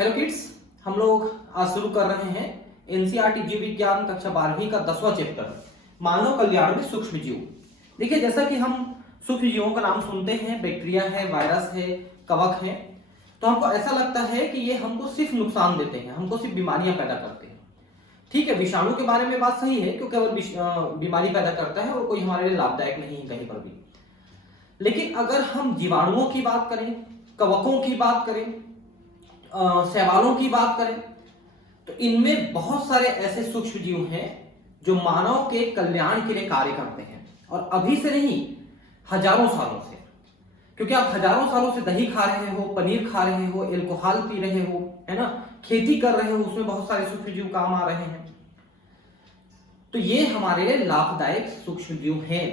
Hello kids, हम लोग आज शुरू कर रहे हैं एनसीईआरटी जीव विज्ञान कक्षा 12वीं का 10वां चैप्टर मानव कल्याण में सूक्ष्म जीव। देखिए, जैसा कि हम सूक्ष्म जीवों का नाम सुनते हैं, बैक्टीरिया है, वायरस है, कवक है, तो हमको ऐसा लगता है कि ये हमको सिर्फ नुकसान देते हैं, हमको सिर्फ बीमारियां पैदा करते हैं। ठीक है, विषाणु के बारे में बात सही है, क्योंकि केवल बीमारी पैदा करता है और कोई हमारे लिए लाभदायक नहीं है कहीं पर भी। लेकिन अगर हम जीवाणुओं की बात करें, कवकों की बात करें, शैवालों की बात करें, तो इनमें बहुत सारे ऐसे सूक्ष्म जीव हैं जो मानव के कल्याण के लिए कार्य करते हैं, और अभी से नहीं, हजारों सालों से। क्योंकि आप हजारों सालों से दही खा रहे हो, पनीर खा रहे हो, एल्कोहल पी रहे हो, है ना, खेती कर रहे हो, उसमें बहुत सारे सूक्ष्म जीव काम आ रहे हैं। तो ये हमारे लाभदायक सूक्ष्म जीव हैं।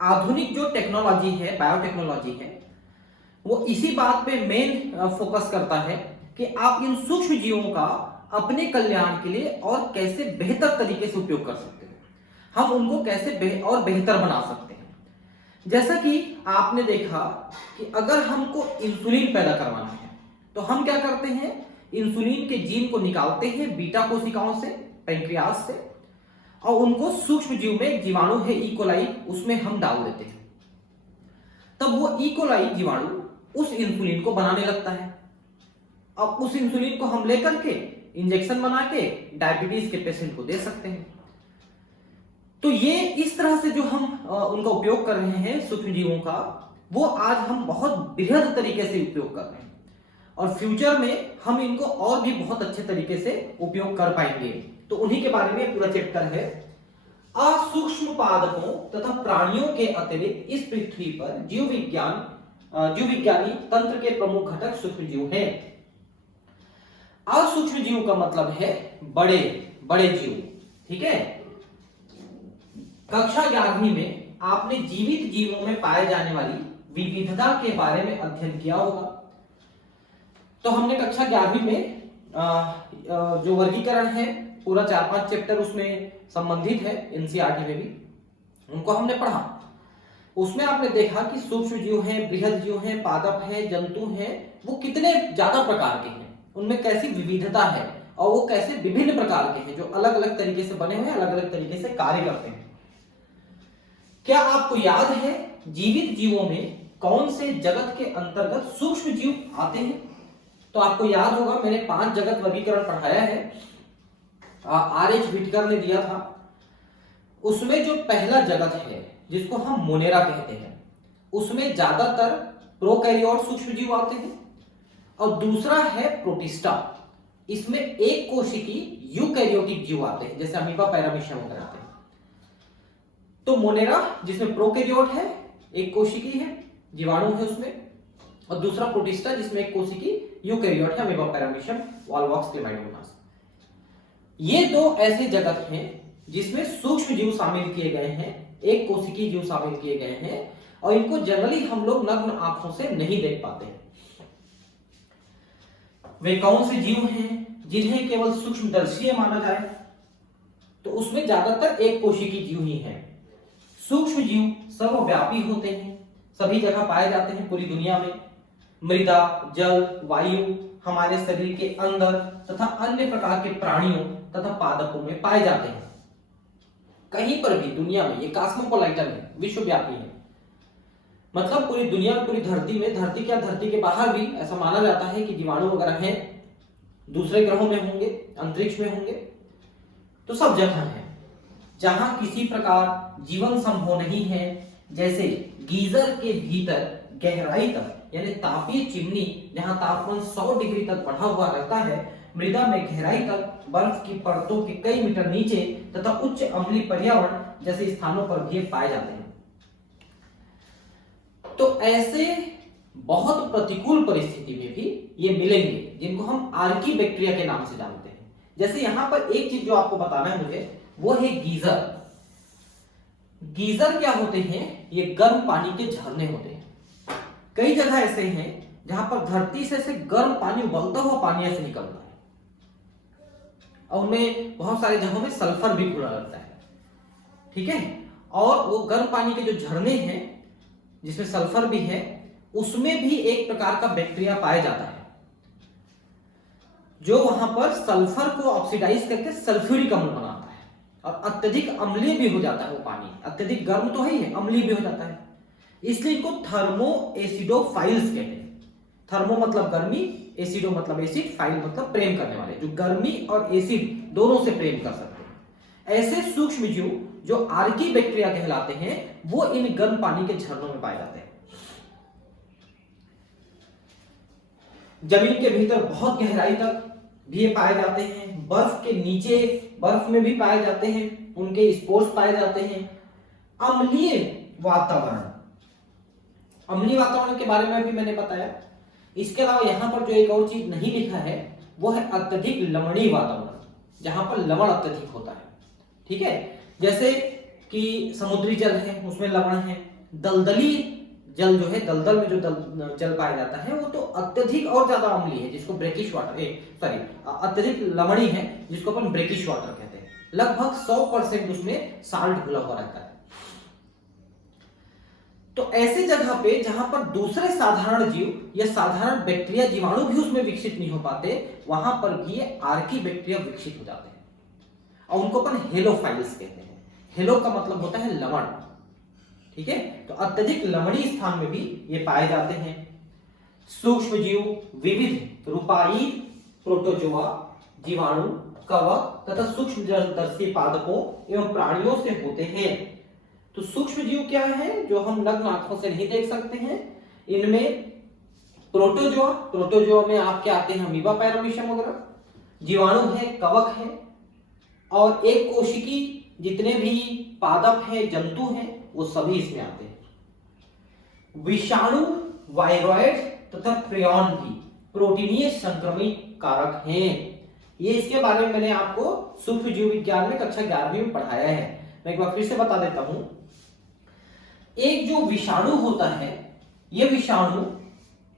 आधुनिक जो टेक्नोलॉजी है, बायोटेक्नोलॉजी है, वो इसी बात पे मेन फोकस करता है कि आप इन सूक्ष्म जीवों का अपने कल्याण के लिए और कैसे बेहतर तरीके से उपयोग कर सकते हैं, हम उनको कैसे और बेहतर बना सकते हैं। जैसा कि आपने देखा कि अगर हमको इंसुलिन पैदा करवाना है तो हम क्या करते हैं, इंसुलिन के जीन को निकालते हैं बीटा कोशिकाओं से, पैंक्रियास से, और उनको सूक्ष्म जीव में जीवाणु है इकोलाई, उसमें हम डाल देते हैं। तब वो इकोलाई जीवाणु उस इंसुलिन को बनाने लगता है। अब उस इंसुलिन को हम लेकर के इंजेक्शन बना के डायबिटीज के पेशेंट को दे सकते हैं। तो ये इस तरह से जो हम उनका उपयोग कर रहे हैं सूक्ष्म जीवों का, वो आज हम बहुत बृहद तरीके से उपयोग कर रहे हैं, और फ्यूचर में हम इनको और भी बहुत अच्छे तरीके से उपयोग कर पाएंगे। तो उन्हीं के बारे में पूरा चैप्टर है। असूक्ष्म पादपों तथा प्राणियों के अतिरिक्त इस पृथ्वी पर जीव विज्ञानी तंत्र के प्रमुख घटक सूक्ष्म जीव हैं। असूक्ष्म जीव का मतलब है बड़े बड़े जीव। ठीक है, कक्षा 11वीं में आपने जीवित जीवों में पाए जाने वाली विविधता के बारे में अध्ययन किया होगा। तो हमने कक्षा 11वीं में जो वर्गीकरण है, पूरा 4-5 चैप्टर उसमें संबंधित है, एनसीईआरटी में भी उनको हमने पढ़ा। उसमें आपने देखा कि सूक्ष्म जीव हैं, बृहद जीव हैं, पादप हैं, जंतु हैं, वो कितने ज्यादा प्रकार के हैं, उनमें कैसी विविधता है, और वो कैसे विभिन्न प्रकार के हैं, जो अलग अलग तरीके से बने हुए हैं, अलग अलग तरीके से कार्य करते हैं। क्या आपको याद है जीवित जीवों में कौन से जगत के अंतर्गत सूक्ष्म जीव आते हैं? तो आपको याद होगा, मैंने 5 जगत वर्गीकरण पढ़ाया है, आर.एच. व्हिटकर ने दिया था। उसमें जो पहला जगत है जिसको हम मोनेरा कहते हैं, उसमें ज्यादातर प्रोकैरियोट सूक्ष्म जीव आते हैं, और दूसरा है प्रोटिस्टा, इसमें एक कोशिकी यूकैरियोटिक जीव आते हैं, जैसे अमीबा, पैरामीशियम वगैरह आते हैं। तो मोनेरा जिसमें प्रोकैरियोट है, एक कोशिकी है, जीवाणु है उसमें, और दूसरा प्रोटिस्टा जिसमें एक कोशिकी यूकैरियोट है, अमीबा, पैरामीशियम, वॉलवॉक्स, क्लेमाइडोमोनास। ये दो ऐसे जगत हैं जिसमें सूक्ष्म जीव शामिल किए गए हैं, एक कोशिकीय जीव शामिल किए गए हैं, और इनको जनरली हम लोग नग्न आंखों से नहीं देख पाते हैं। वे कौन से जीव हैं जिन्हें केवल सूक्ष्मदर्शीय माना जाए? तो उसमें ज्यादातर एक कोशिकीय जीव ही हैं। सूक्ष्म जीव सर्वव्यापी होते हैं, सभी जगह पाए जाते हैं पूरी दुनिया में। मृदा, जल, वायु, हमारे शरीर के अंदर तथा अन्य प्रकार के प्राणियों तथा पादपों में पाए जाते हैं। कहीं पर भी दुनिया में ये कॉस्मोपोलाइटन है, विश्वव्यापी है, मतलब पूरी दुनिया, पूरी धरती में, धरती क्या, धरती के बाहर भी ऐसा माना जाता है कि जीवाणु वगैरह हैं, दूसरे ग्रहों में होंगे, अंतरिक्ष में होंगे। तो सब जगह है जहां किसी प्रकार जीवन संभव नहीं है, जैसे गीजर के भीतर गहराई तक, यानी तापीय चिमनी जहां तापमान 100 डिग्री तक बढ़ा हुआ रहता है, मृदा में गहराई तक बर्फ की परतों के कई मीटर नीचे तथा उच्च अम्लीय पर्यावरण जैसे स्थानों पर भी पाए जाते हैं। तो ऐसे बहुत प्रतिकूल परिस्थिति में भी ये मिलेंगे, जिनको हम आर्कीबैक्टीरिया के नाम से जानते हैं। जैसे यहां पर एक चीज जो आपको बताना है मुझे, वो है गीजर। गीजर क्या होते हैं? ये गर्म पानी के झरने होते हैं। कई जगह ऐसे हैं जहां पर धरती से गर्म पानी, उबलता हुआ पानी ऐसे निकलता है, और उनमें बहुत सारी जगहों में सल्फर भी घुला रहता है। ठीक है, और वो गर्म पानी के जो झरने हैं जिसमें सल्फर भी है, उसमें भी एक प्रकार का बैक्टीरिया पाया जाता है। जो वहां पर सल्फर को ऑक्सीडाइज करके सल्फ्यूरिक अम्ल बनाता है और अत्यधिक अम्लीय भी हो जाता है वो पानी, अत्यधिक गर्म तो है ही है, अम्लीय भी हो जाता है। इसलिए इनको थर्मो एसिडोफाइल्स कहते हैं। थर्मो मतलब गर्मी, एसिडो मतलब एसिड, फाइल मतलब प्रेम करने वाले, जो गर्मी और एसिड दोनों से प्रेम कर सकते हैं। ऐसे सूक्ष्म जीव जो आर्की बैक्टीरिया कहलाते हैं वो इन गर्म पानी के झरनों में पाए जाते हैं। जमीन के भीतर बहुत गहराई तक भी ये पाए जाते हैं, बर्फ के नीचे बर्फ में भी पाए जाते हैं, उनके स्पोर्स पाए जाते हैं। अम्लीय वातावरण, अम्लीय वातावरण के बारे में भी मैंने बताया। इसके अलावा यहां पर जो एक और चीज नहीं लिखा है वो है अत्यधिक लवणीय वातावरण, जहां पर लवण अत्यधिक होता है। ठीक है, जैसे कि समुद्री जल है उसमें लवण है, दलदली जल जो है, दलदल में जो जल पाया जाता है वो तो अत्यधिक और ज्यादा अम्लीय है, जिसको ब्रेकिश वाटर अत्यधिक लवणीय है, जिसको अपन ब्रेकिश वाटर कहते हैं। लगभग 100% उसमें साल्ट घुला हुआ रहता है। तो ऐसे जगह पे जहां पर दूसरे साधारण जीव या साधारण बैक्टीरिया जीवाणु भी उसमें विकसित नहीं हो पाते, वहां पर भी ये आर्की बैक्टीरिया विकसित हो जाते हैं और उनको अपन हेलोफाइल्स कहते हैं। हेलो का मतलब होता है लवण। ठीक है, तो अत्यधिक लवणीय स्थान में भी ये पाए जाते हैं। सूक्ष्म जीव विविध रूपाई प्रोटोजोआ, जीवाणु, कवक तथा सूक्ष्म जलदर्शी पादपों एवं प्राणियों से होते हैं। तो सूक्ष्म जीव क्या है जो हम नग्न आंखों से नहीं देख सकते हैं? इनमें प्रोटोजोआ, प्रोटोजोआ में आपके आते हैं अमीबा, पैरामीशियम वगैरह, जीवाणु है, कवक है और एक कोशिकी जितने भी पादप हैं, जंतु हैं, वो सभी इसमें आते हैं। विषाणु, वायरॉइड तथा प्रियॉन भी प्रोटीनीय संक्रमित कारक हैं। ये इसके बारे में मैंने आपको सूक्ष्म जीव विज्ञान में कक्षा 11वीं में पढ़ाया है। मैं एक बार फिर से बता देता हूं। एक जो विषाणु होता है, यह विषाणु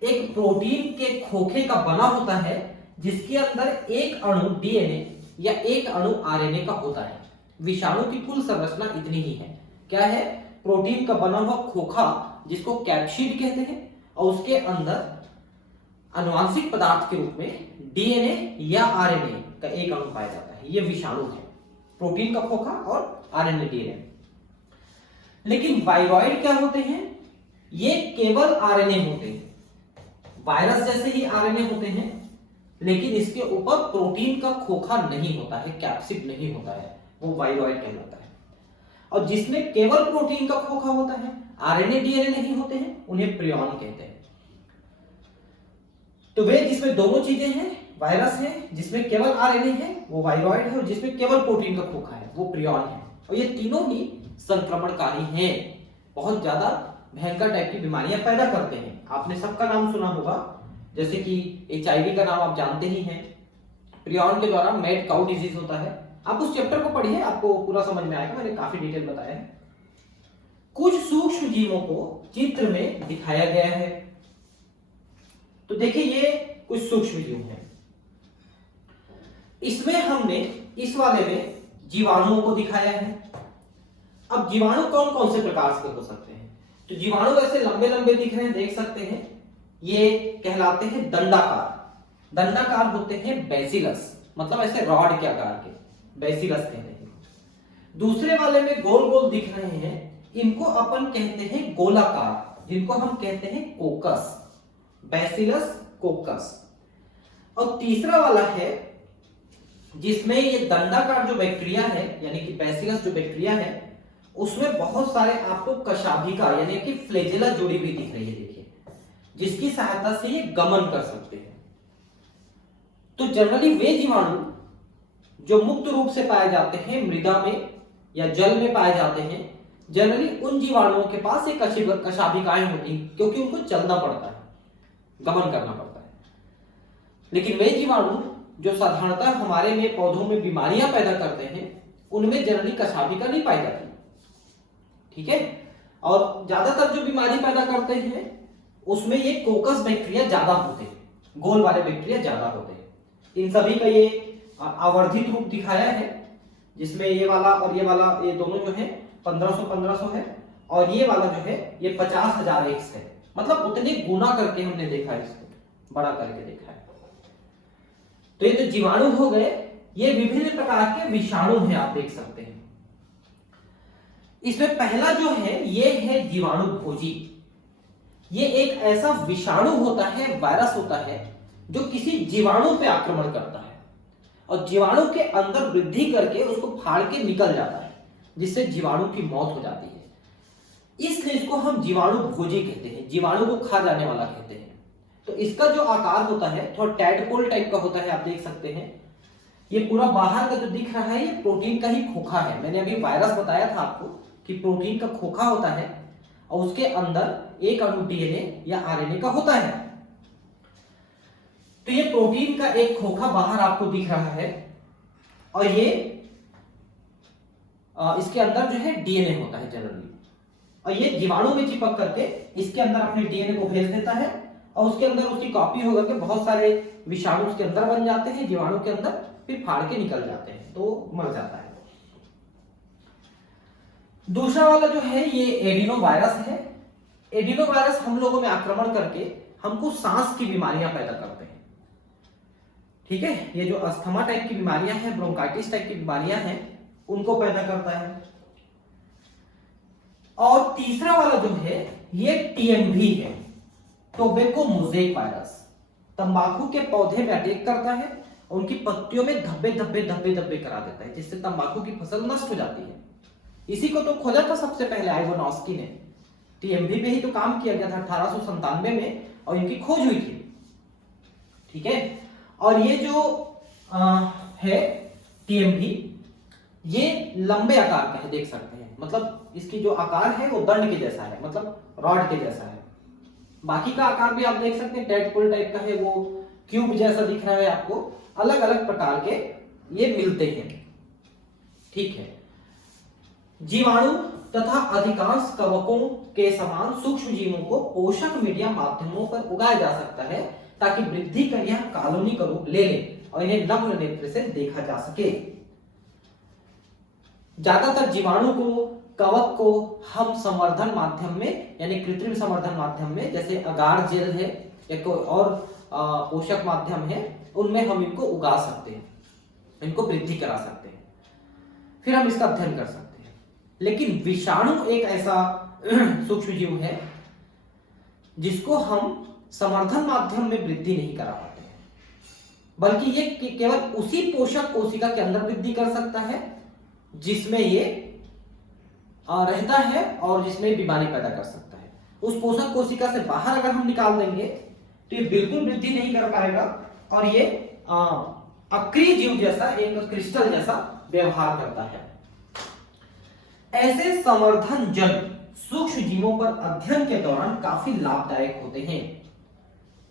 एक प्रोटीन के खोखे का बना होता है जिसके अंदर एक अणु डीएनए या एक अणु आरएनए का होता है। विषाणु की कुल संरचना इतनी ही है। क्या है? प्रोटीन का बना हुआ खोखा जिसको कैप्सिड कहते हैं और उसके अंदर आनुवांशिक पदार्थ के रूप में डीएनए या आरएनए का एक अणु पाया जाता है। यह विषाणु है, प्रोटीन का खोखा और आरएनए डीएनए। लेकिन वायरॉइड क्या होते हैं? ये केवल आरएनए होते हैं, वायरस जैसे ही आरएनए होते हैं, लेकिन इसके ऊपर प्रोटीन का खोखा नहीं होता है, कैप्सिड नहीं होता है, वो वायरॉइड कहलाता है। और जिसमें केवल प्रोटीन का खोखा होता है, आरएनए डीएनए नहीं होते हैं, उन्हें प्रियॉन कहते हैं। तो वे जिसमें दोनों चीजें हैं, वायरस है जिसमें केवल आरएनए है वो वायरॉइड है, और जिसमें केवल प्रोटीन का खोखा है वो प्रियॉन है। और ये तीनों ही संक्रमणकारी हैं, बहुत ज्यादा भयंकर टाइप की बीमारियां पैदा करते हैं। आपने सबका नाम सुना होगा, जैसे कि एचआईवी का नाम आप जानते ही हैं। प्रियॉन के द्वारा मैड काउ डिजीज होता है। आप उस चैप्टर को पढ़िए, आपको पूरा समझ में आएगा, मैंने काफी डिटेल बताया है। कुछ सूक्ष्म जीवों को चित्र में दिखाया गया है। तो देखिए ये कुछ सूक्ष्म जीव हैं। इसमें हमने इस वाले में जीवाणुओं को दिखाया है। अब जीवाणु कौन कौन से प्रकार के हो सकते हैं? तो जीवाणु वैसे लंबे लंबे दिख रहे हैं, देख सकते हैं, ये कहलाते हैं दंडाकार। दंडाकार होते हैं बैसिलस, मतलब ऐसे रॉड के आकार के, बैसिलस कहते हैं। दूसरे वाले में गोल गोल दिख रहे हैं, इनको अपन कहते हैं गोलाकार, जिनको हम कहते हैं कोकस, बैसिलस कोकस। और तीसरा वाला है जिसमें ये दंडाकार जो बैक्टीरिया है, यानी कि बैसिलस जो बैक्टीरिया है, उसमें बहुत सारे आपको कशाभिका यानी कि फ्लैजेला जुड़ी हुई दिख रही है, देखिए, जिसकी सहायता से ये गमन कर सकते हैं। तो जनरली वे जीवाणु जो मुक्त रूप से पाए जाते हैं, मृदा में या जल में पाए जाते हैं, जनरली उन जीवाणुओं के पास एक कशाभिकाएं होती हैं, क्योंकि उनको चलना पड़ता है, गमन करना पड़ता है। लेकिन वे जीवाणु जो साधारणतः हमारे में पौधों में बीमारियां पैदा करते हैं, उनमें जनरली कशाभिका नहीं पाई जाती। ठीक है, और ज्यादातर जो बीमारी पैदा करते हैं उसमें ये कोकस बैक्टीरिया ज्यादा होते हैं, गोल वाले बैक्टीरिया ज्यादा होते हैं। इन सभी का ये आवर्धित रूप दिखाया है, जिसमें ये वाला और ये वाला, ये दोनों जो है 1500 है, और ये वाला जो है ये 50,000x है। मतलब उतने गुना करके हमने देखा है, इसको बड़ा करके देखा है। तो ये तो जीवाणु हो गए, ये विभिन्न प्रकार के विषाणु हैं, आप देख सकते हैं। इसमें पहला जो है ये है जीवाणु भोजी। ये एक ऐसा विषाणु होता है, वायरस होता है, जो किसी जीवाणु पे आक्रमण करता है और जीवाणु के अंदर वृद्धि करके उसको फाड़ के निकल जाता है, जिससे जीवाणु की मौत हो जाती है। इसलिए इसको हम जीवाणु भोजी कहते हैं, जीवाणु को खा जाने वाला कहते हैं। तो इसका जो आकार होता है थोड़ा टैडपोल टाइप का होता है, आप देख सकते हैं। ये पूरा बाहर का जो दिख रहा है ये प्रोटीन का ही खोखा है। मैंने अभी वायरस बताया था आपको कि प्रोटीन का खोखा होता है और उसके अंदर एक अणु डीएनए या आरएनए का होता है। तो ये प्रोटीन का एक खोखा बाहर आपको दिख रहा है और ये इसके अंदर जो है डीएनए होता है जनरली, और ये जीवाणु में चिपक करके इसके अंदर अपने डीएनए को भेज देता है और उसके अंदर उसकी कॉपी होकर के बहुत सारे विषाणु उसके अंदर बन जाते हैं, जीवाणु के अंदर, फिर फाड़ के निकल जाते हैं तो मर जाता है। दूसरा वाला जो है ये एडिनो वायरस है। एडिनो वायरस हम लोगों में आक्रमण करके हमको सांस की बीमारियां पैदा करते हैं। ठीक है, ये जो अस्थमा टाइप की बीमारियां हैं, ब्रोंकाइटिस टाइप की बीमारियां हैं, उनको पैदा करता है। और तीसरा वाला जो है ये टीएमवी है, टोबैको मोज़ेक वायरस। तंबाकू के पौधे में अटैक करता है और उनकी पत्तियों में धब्बे धब्बे धब्बे धब्बे करा देता है, जिससे तंबाकू की फसल नष्ट हो जाती है। इसी को तो खोजा था सबसे पहले आइवानोस्की ने। टीएमवी पे ही तो काम किया गया था 1897 में और इनकी खोज हुई थी। ठीक है, और ये जो है टीएमवी, ये लंबे आकार का है, देख सकते हैं। मतलब इसकी जो आकार है वो दंड के जैसा है, मतलब रॉड के जैसा है। बाकी का आकार भी आप देख सकते हैं, टैडपोल टाइप का है, वो क्यूब जैसा दिख रहा है आपको। अलग अलग प्रकार के ये मिलते हैं। ठीक है, जीवाणु तथा अधिकांश कवकों के समान सूक्ष्म जीवों को पोषक मीडिया माध्यमों पर उगाया जा सकता है ताकि वृद्धि कर यह कॉलोनी का रूप ले ले और इन्हें नग्न नेत्र से देखा जा सके। ज्यादातर जीवाणु को, कवक को हम संवर्धन माध्यम में यानी कृत्रिम संवर्धन माध्यम में, जैसे अगार जेल है या कोई और पोषक माध्यम है, उनमें हम इनको उगा सकते हैं, इनको वृद्धि करा सकते हैं, फिर हम इसका अध्ययन कर सकते हैं। लेकिन विषाणु एक ऐसा सूक्ष्म जीव है जिसको हम संवर्धन माध्यम में वृद्धि नहीं करा पाते हैं, बल्कि ये केवल उसी पोषक कोशिका के अंदर वृद्धि कर सकता है जिसमें ये रहता है और जिसमें बीमारी पैदा कर सकता है। उस पोषक कोशिका से बाहर अगर हम निकाल देंगे तो ये बिल्कुल वृद्धि नहीं कर पाएगा और ये अक्रिय जीव जैसा, एक क्रिस्टल जैसा व्यवहार करता है। ऐसे संवर्धन जन सूक्ष्म जीवों पर अध्ययन के दौरान काफी लाभदायक होते हैं।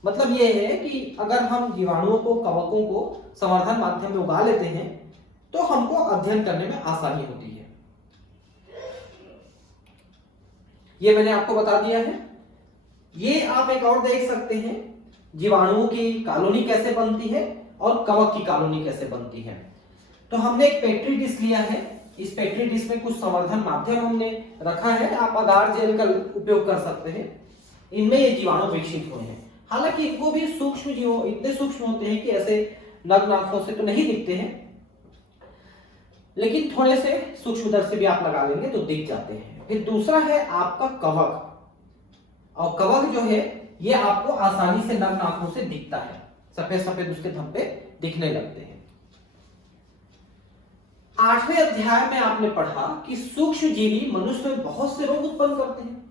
मतलब ये है कि अगर हम जीवाणुओं को, कवकों को संवर्धन माध्यम में उगा लेते हैं तो हमको अध्ययन करने में आसानी होती है। ये मैंने आपको बता दिया है। ये आप एक और देख सकते हैं, जीवाणुओं की कॉलोनी कैसे बनती है और कवक की कॉलोनी कैसे बनती है। तो हमने एक पेट्री डिश लिया है, इस पेट्री डिश में कुछ संवर्धन माध्यम हमने रखा है, आप अगार जेल का उपयोग कर सकते हैं। इनमें ये जीवाणु विकसित हुए हैं। हालांकि वो भी सूक्ष्म जीव, इतने सूक्ष्म होते हैं कि ऐसे नग्न आंखों से तो नहीं दिखते हैं, लेकिन थोड़े से सूक्ष्मदर्शी भी आप लगा लेंगे तो दिख जाते हैं। फिर दूसरा है आपका कवक, और कवक जो है ये आपको आसानी से नग्न आंखों से दिखता है, सफेद सफेद उसके धब्बे दिखने लगते हैं। 8वें अध्याय में आपने पढ़ा कि सूक्ष्म जीवी मनुष्य में बहुत से रोग उत्पन्न करते हैं,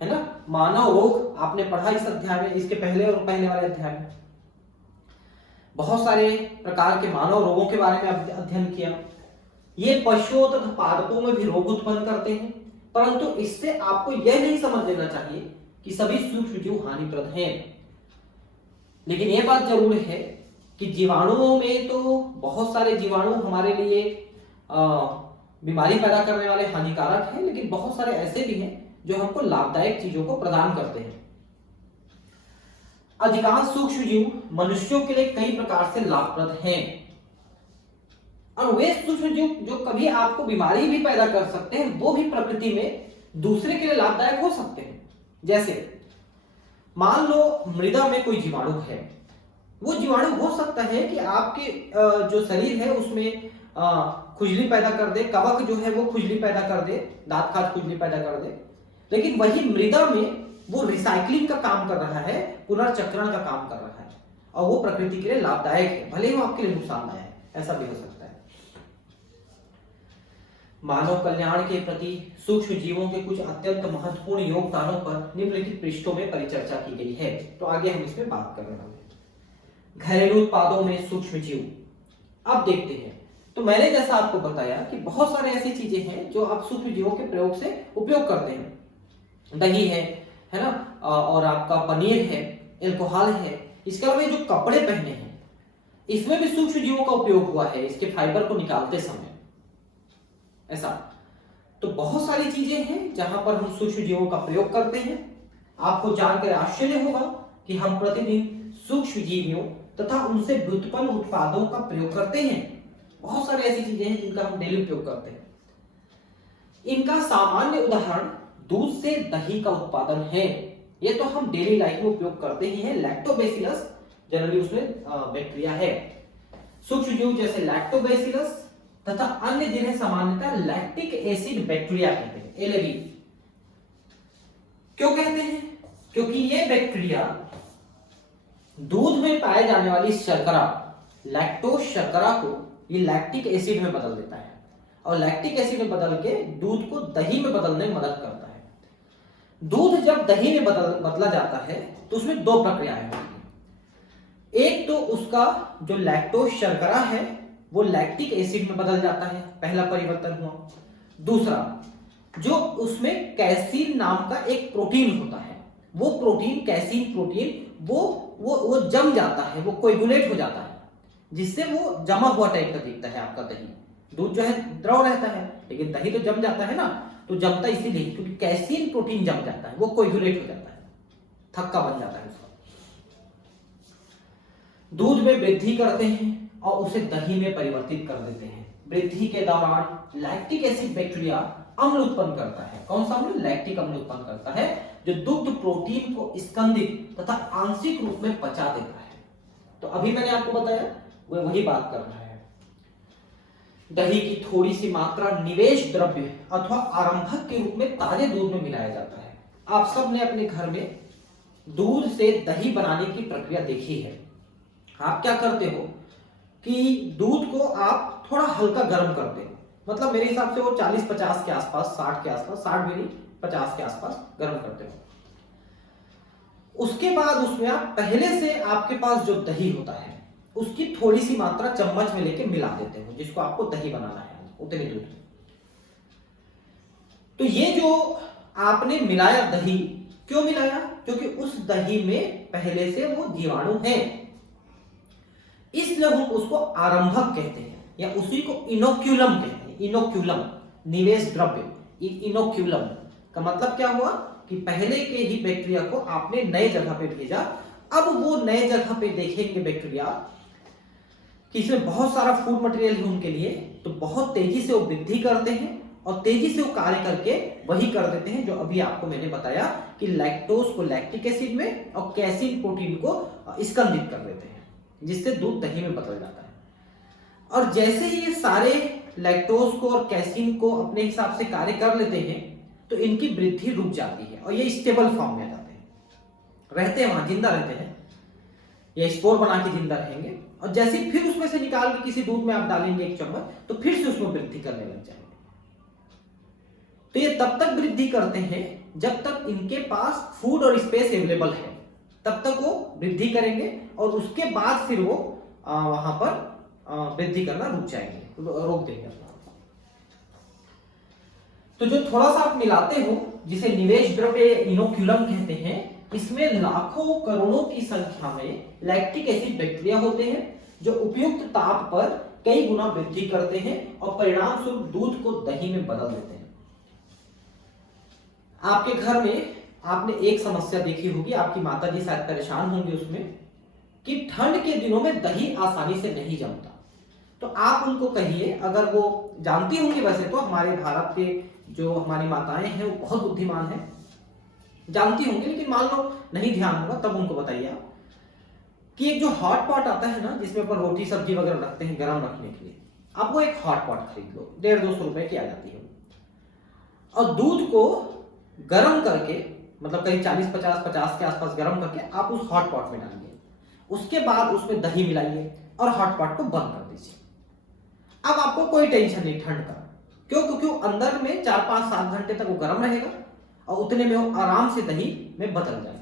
है ना। मानव रोग आपने पढ़ा इस अध्याय में, इसके पहले और पहले वाले अध्याय में बहुत सारे प्रकार के मानव रोगों के बारे में अध्ययन किया। ये पशुओं तथा पादपों में भी रोग उत्पन्न करते हैं, परंतु इससे आपको यह नहीं समझ लेना चाहिए कि सभी सूक्ष्म जीव हानिप्रद हैं। लेकिन यह बात जरूर है कि जीवाणुओं में तो बहुत सारे जीवाणु हमारे लिए बीमारी पैदा करने वाले हानिकारक हैं, लेकिन बहुत सारे ऐसे भी हैं जो हमको लाभदायक चीजों को प्रदान करते हैं। अधिकांश सूक्ष्म जीव मनुष्यों के लिए कई प्रकार से लाभप्रद हैं, और वे सूक्ष्म जीव जो कभी आपको बीमारी भी पैदा कर सकते हैं वो भी प्रकृति में दूसरे के लिए लाभदायक हो सकते हैं। जैसे मान लो मृदा में कोई जीवाणु है, वो जीवाणु हो सकता है कि आपके जो शरीर है उसमें खुजली पैदा कर दे, कवक जो है वो खुजली पैदा कर दे, दांत खाज खुजली पैदा कर दे, लेकिन वही मृदा में वो रिसाइकलिंग का काम कर रहा है, पुनर्चक्रण का काम कर रहा है और वो प्रकृति के लिए लाभदायक है, भले ही वो आपके लिए नुकसानदायक है, ऐसा भी हो सकता है। मानव कल्याण के प्रति सूक्ष्म जीवों के कुछ अत्यंत महत्वपूर्ण योगदानों पर निम्नलिखित पृष्ठों में परिचर्चा की गई है। तो आगे हम इसमें बात कर रहे हैं। घरेलू उत्पादों में सूक्ष्म जीव। अब देखते हैं, तो मैंने जैसा आपको बताया कि बहुत सारे ऐसी चीजें हैं जो आप सूक्ष्म जीवों के प्रयोग से उपयोग करते हैं। दही है ना, और आपका पनीर है, एल्कोहल है, इसके अलावा जो कपड़े पहने हैं इसमें भी सूक्ष्म जीवों का उपयोग हुआ है, इसके फाइबर को निकालते समय ऐसा। तो बहुत सारी चीजें हैं जहां पर हम सूक्ष्म जीवों का प्रयोग करते हैं। आपको जानकर आश्चर्य होगा कि हम प्रतिदिन सूक्ष्म जीवियों तथा उनसे व्युत्पन्न उत्पादों का प्रयोग करते हैं। बहुत सारी ऐसी चीजें हैं जिनका हम डेली उपयोग करते हैं। इनका सामान्य उदाहरण दूध से दही का उत्पादन है। ये तो हम डेली लाइफ में उपयोग करते ही हैं। लैक्टोबैसिलस जनरली उसमें बैक्टीरिया है। सूक्ष्म जीव जैसे लैक्टोबैसिलस तथा अन्य जिन्हें सामान्यतः लैक्टिक एसिड बैक्टीरिया कहते हैं, एलएबी। क्यों कहते हैं? क्योंकि ये बैक्टीरिया दूध में पाए जाने वाली शर्करा, लैक्टोज शर्करा को ये लैक्टिक एसिड में बदल देता है और लैक्टिक एसिड में बदल के दूध को दही में बदलने में मदद करता है। दूध जब दही में बदला जाता है तो उसमें दो प्रक्रियाएं होती हैं। एक तो उसका जो लैक्टोज शर्करा है वो लैक्टिक एसिड में बदल जाता है, पहला परिवर्तन हुआ। दूसरा, जो उसमें कैसीन नाम का एक प्रोटीन होता है, वो प्रोटीन, कैसीन प्रोटीन, वो जम जाता है, वो कोएगुलेट हो जाता है, जिससे वो जमा हुआ टाइप का दिखता है आपका दही। दूध जो है द्रव रहता है, लेकिन दही तो जम जाता है ना, तो जमता इसीलिए क्योंकि कैसीन प्रोटीन जम जाता है, वो कोएगुलेट हो जाता है, थक्का बन जाता है उसका। दूध में वृद्धि करते हैं और उसे दही में परिवर्तित कर देते हैं। वृद्धि के दौरान लैक्टिक एसिड बैक्टीरिया अम्ल उत्पन्न करता है। कौन सा अम्ल? लैक्टिक अम्ल उत्पन्न करता है, जो दुग्ध प्रोटीन को स्कंदित तथा आंशिक रूप में पचा देता है। तो अभी मैंने आपको बताया वो वही बात कर रहा है। दही की थोड़ी सी मात्रा निवेश द्रव्य अथवा आरंभक के रूप में ताजे दूध में मिलाया जाता है। आप सब ने अपने घर में दूध से दही बनाने की प्रक्रिया देखी है। आप क्या करते हो कि दूध को आप थोड़ा हल्का गर्म करते हो, मतलब मेरे हिसाब से वो 40-50 के आसपास, 60 के आसपास, 60 भी नहीं 50 के आसपास गर्म करते हो। उसके बाद उसमें आप पहले से आपके पास जो दही होता है उसकी थोड़ी सी मात्रा चम्मच में लेके मिला देते हो, जिसको आपको दही बनाना है उतनी दूध। तो ये जो आपने मिलाया दही, क्यों मिलाया? क्योंकि उस दही में पहले से वो जीवाणु है, इसलिए हम उसको आरंभक कहते हैं या उसी को इनोक्यूलम कहते हैं। इनोक्यूलम निवेश द्रव्य, इनोक्यूलम का मतलब क्या हुआ कि पहले के ही बैक्टीरिया को आपने नए जगह पे भेजा। अब वो नए जगह पे देखेंगे बैक्टीरिया कि इसमें बहुत सारा फूड मटेरियल है उनके लिए, तो बहुत तेजी से वो वृद्धि करते हैं और तेजी से वो कार्य करके वही कर देते हैं जो अभी आपको मैंने बताया कि लैक्टोज को लैक्टिक एसिड में और कैसीन प्रोटीन को स्कंदित कर देते हैं, जिससे दूध दही में बदल जाता है। और जैसे ही ये सारे लैक्टोज को और कैसीन को अपने हिसाब से कार्य कर लेते हैं तो इनकी वृद्धि रुक जाती है और ये स्टेबल फॉर्म में आ जाते हैं, रहते हैं वहां, जिंदा रहते हैं, ये स्पोर बना के जिंदा रहेंगे। और जैसे फिर उसमें से निकाल के किसी दूध में आप डालेंगे एक चम्मच, तो फिर से उसमें वृद्धि करने लग जाएंगे। तो ये तब तक वृद्धि करते हैं जब तक इनके पास फूड और स्पेस अवेलेबल है, तब तक वो वृद्धि करेंगे और उसके बाद फिर वो वहां पर वृद्धि करना रुक जाएंगे, रोक देंगे। तो जो थोड़ा सा आप मिलाते हो, जिसे निवेश द्रव्य इनोक्यूलम कहते हैं, इसमें लाखों करोड़ों की संख्या में लैक्टिक एसिड बैक्टीरिया होते हैं जो उपयुक्त ताप पर कई गुना वृद्धि करते हैं और परिणाम स्वरूप दूध को दही में बदल देते हैं। आपके घर में आपने एक समस्या देखी होगी, आपकी माताजी शायद परेशान होंगे उसमें, कि ठंड के दिनों में दही आसानी से नहीं जमता। तो आप उनको कहिए, अगर वो जानती होंगी, वैसे तो हमारे भारत के जो हमारी माताएं हैं वो बहुत बुद्धिमान हैं, जानती होंगी, लेकिन मान लो नहीं ध्यान होगा तब उनको बताइए आप कि एक जो हॉट पॉट आता है ना, जिसमें अपन रोटी सब्जी वगैरह रखते हैं गर्म रखने के लिए, आप वो एक हॉट पॉट खरीद लो, 150-200 रुपए की आ जाती है। और दूध को गर्म करके, मतलब कहीं 40-50 के आसपास गर्म करके आप उस हॉट पॉट में डालिए। उसके बाद उसमें दही मिलाइए और हॉट पॉट को बंद कर दीजिए। अब आपको कोई टेंशन नहीं ठंड का, क्यों? क्योंकि अंदर में 4-5-7 घंटे तक वो गर्म रहेगा और उतने में वो आराम से दही में बदल जाएगा।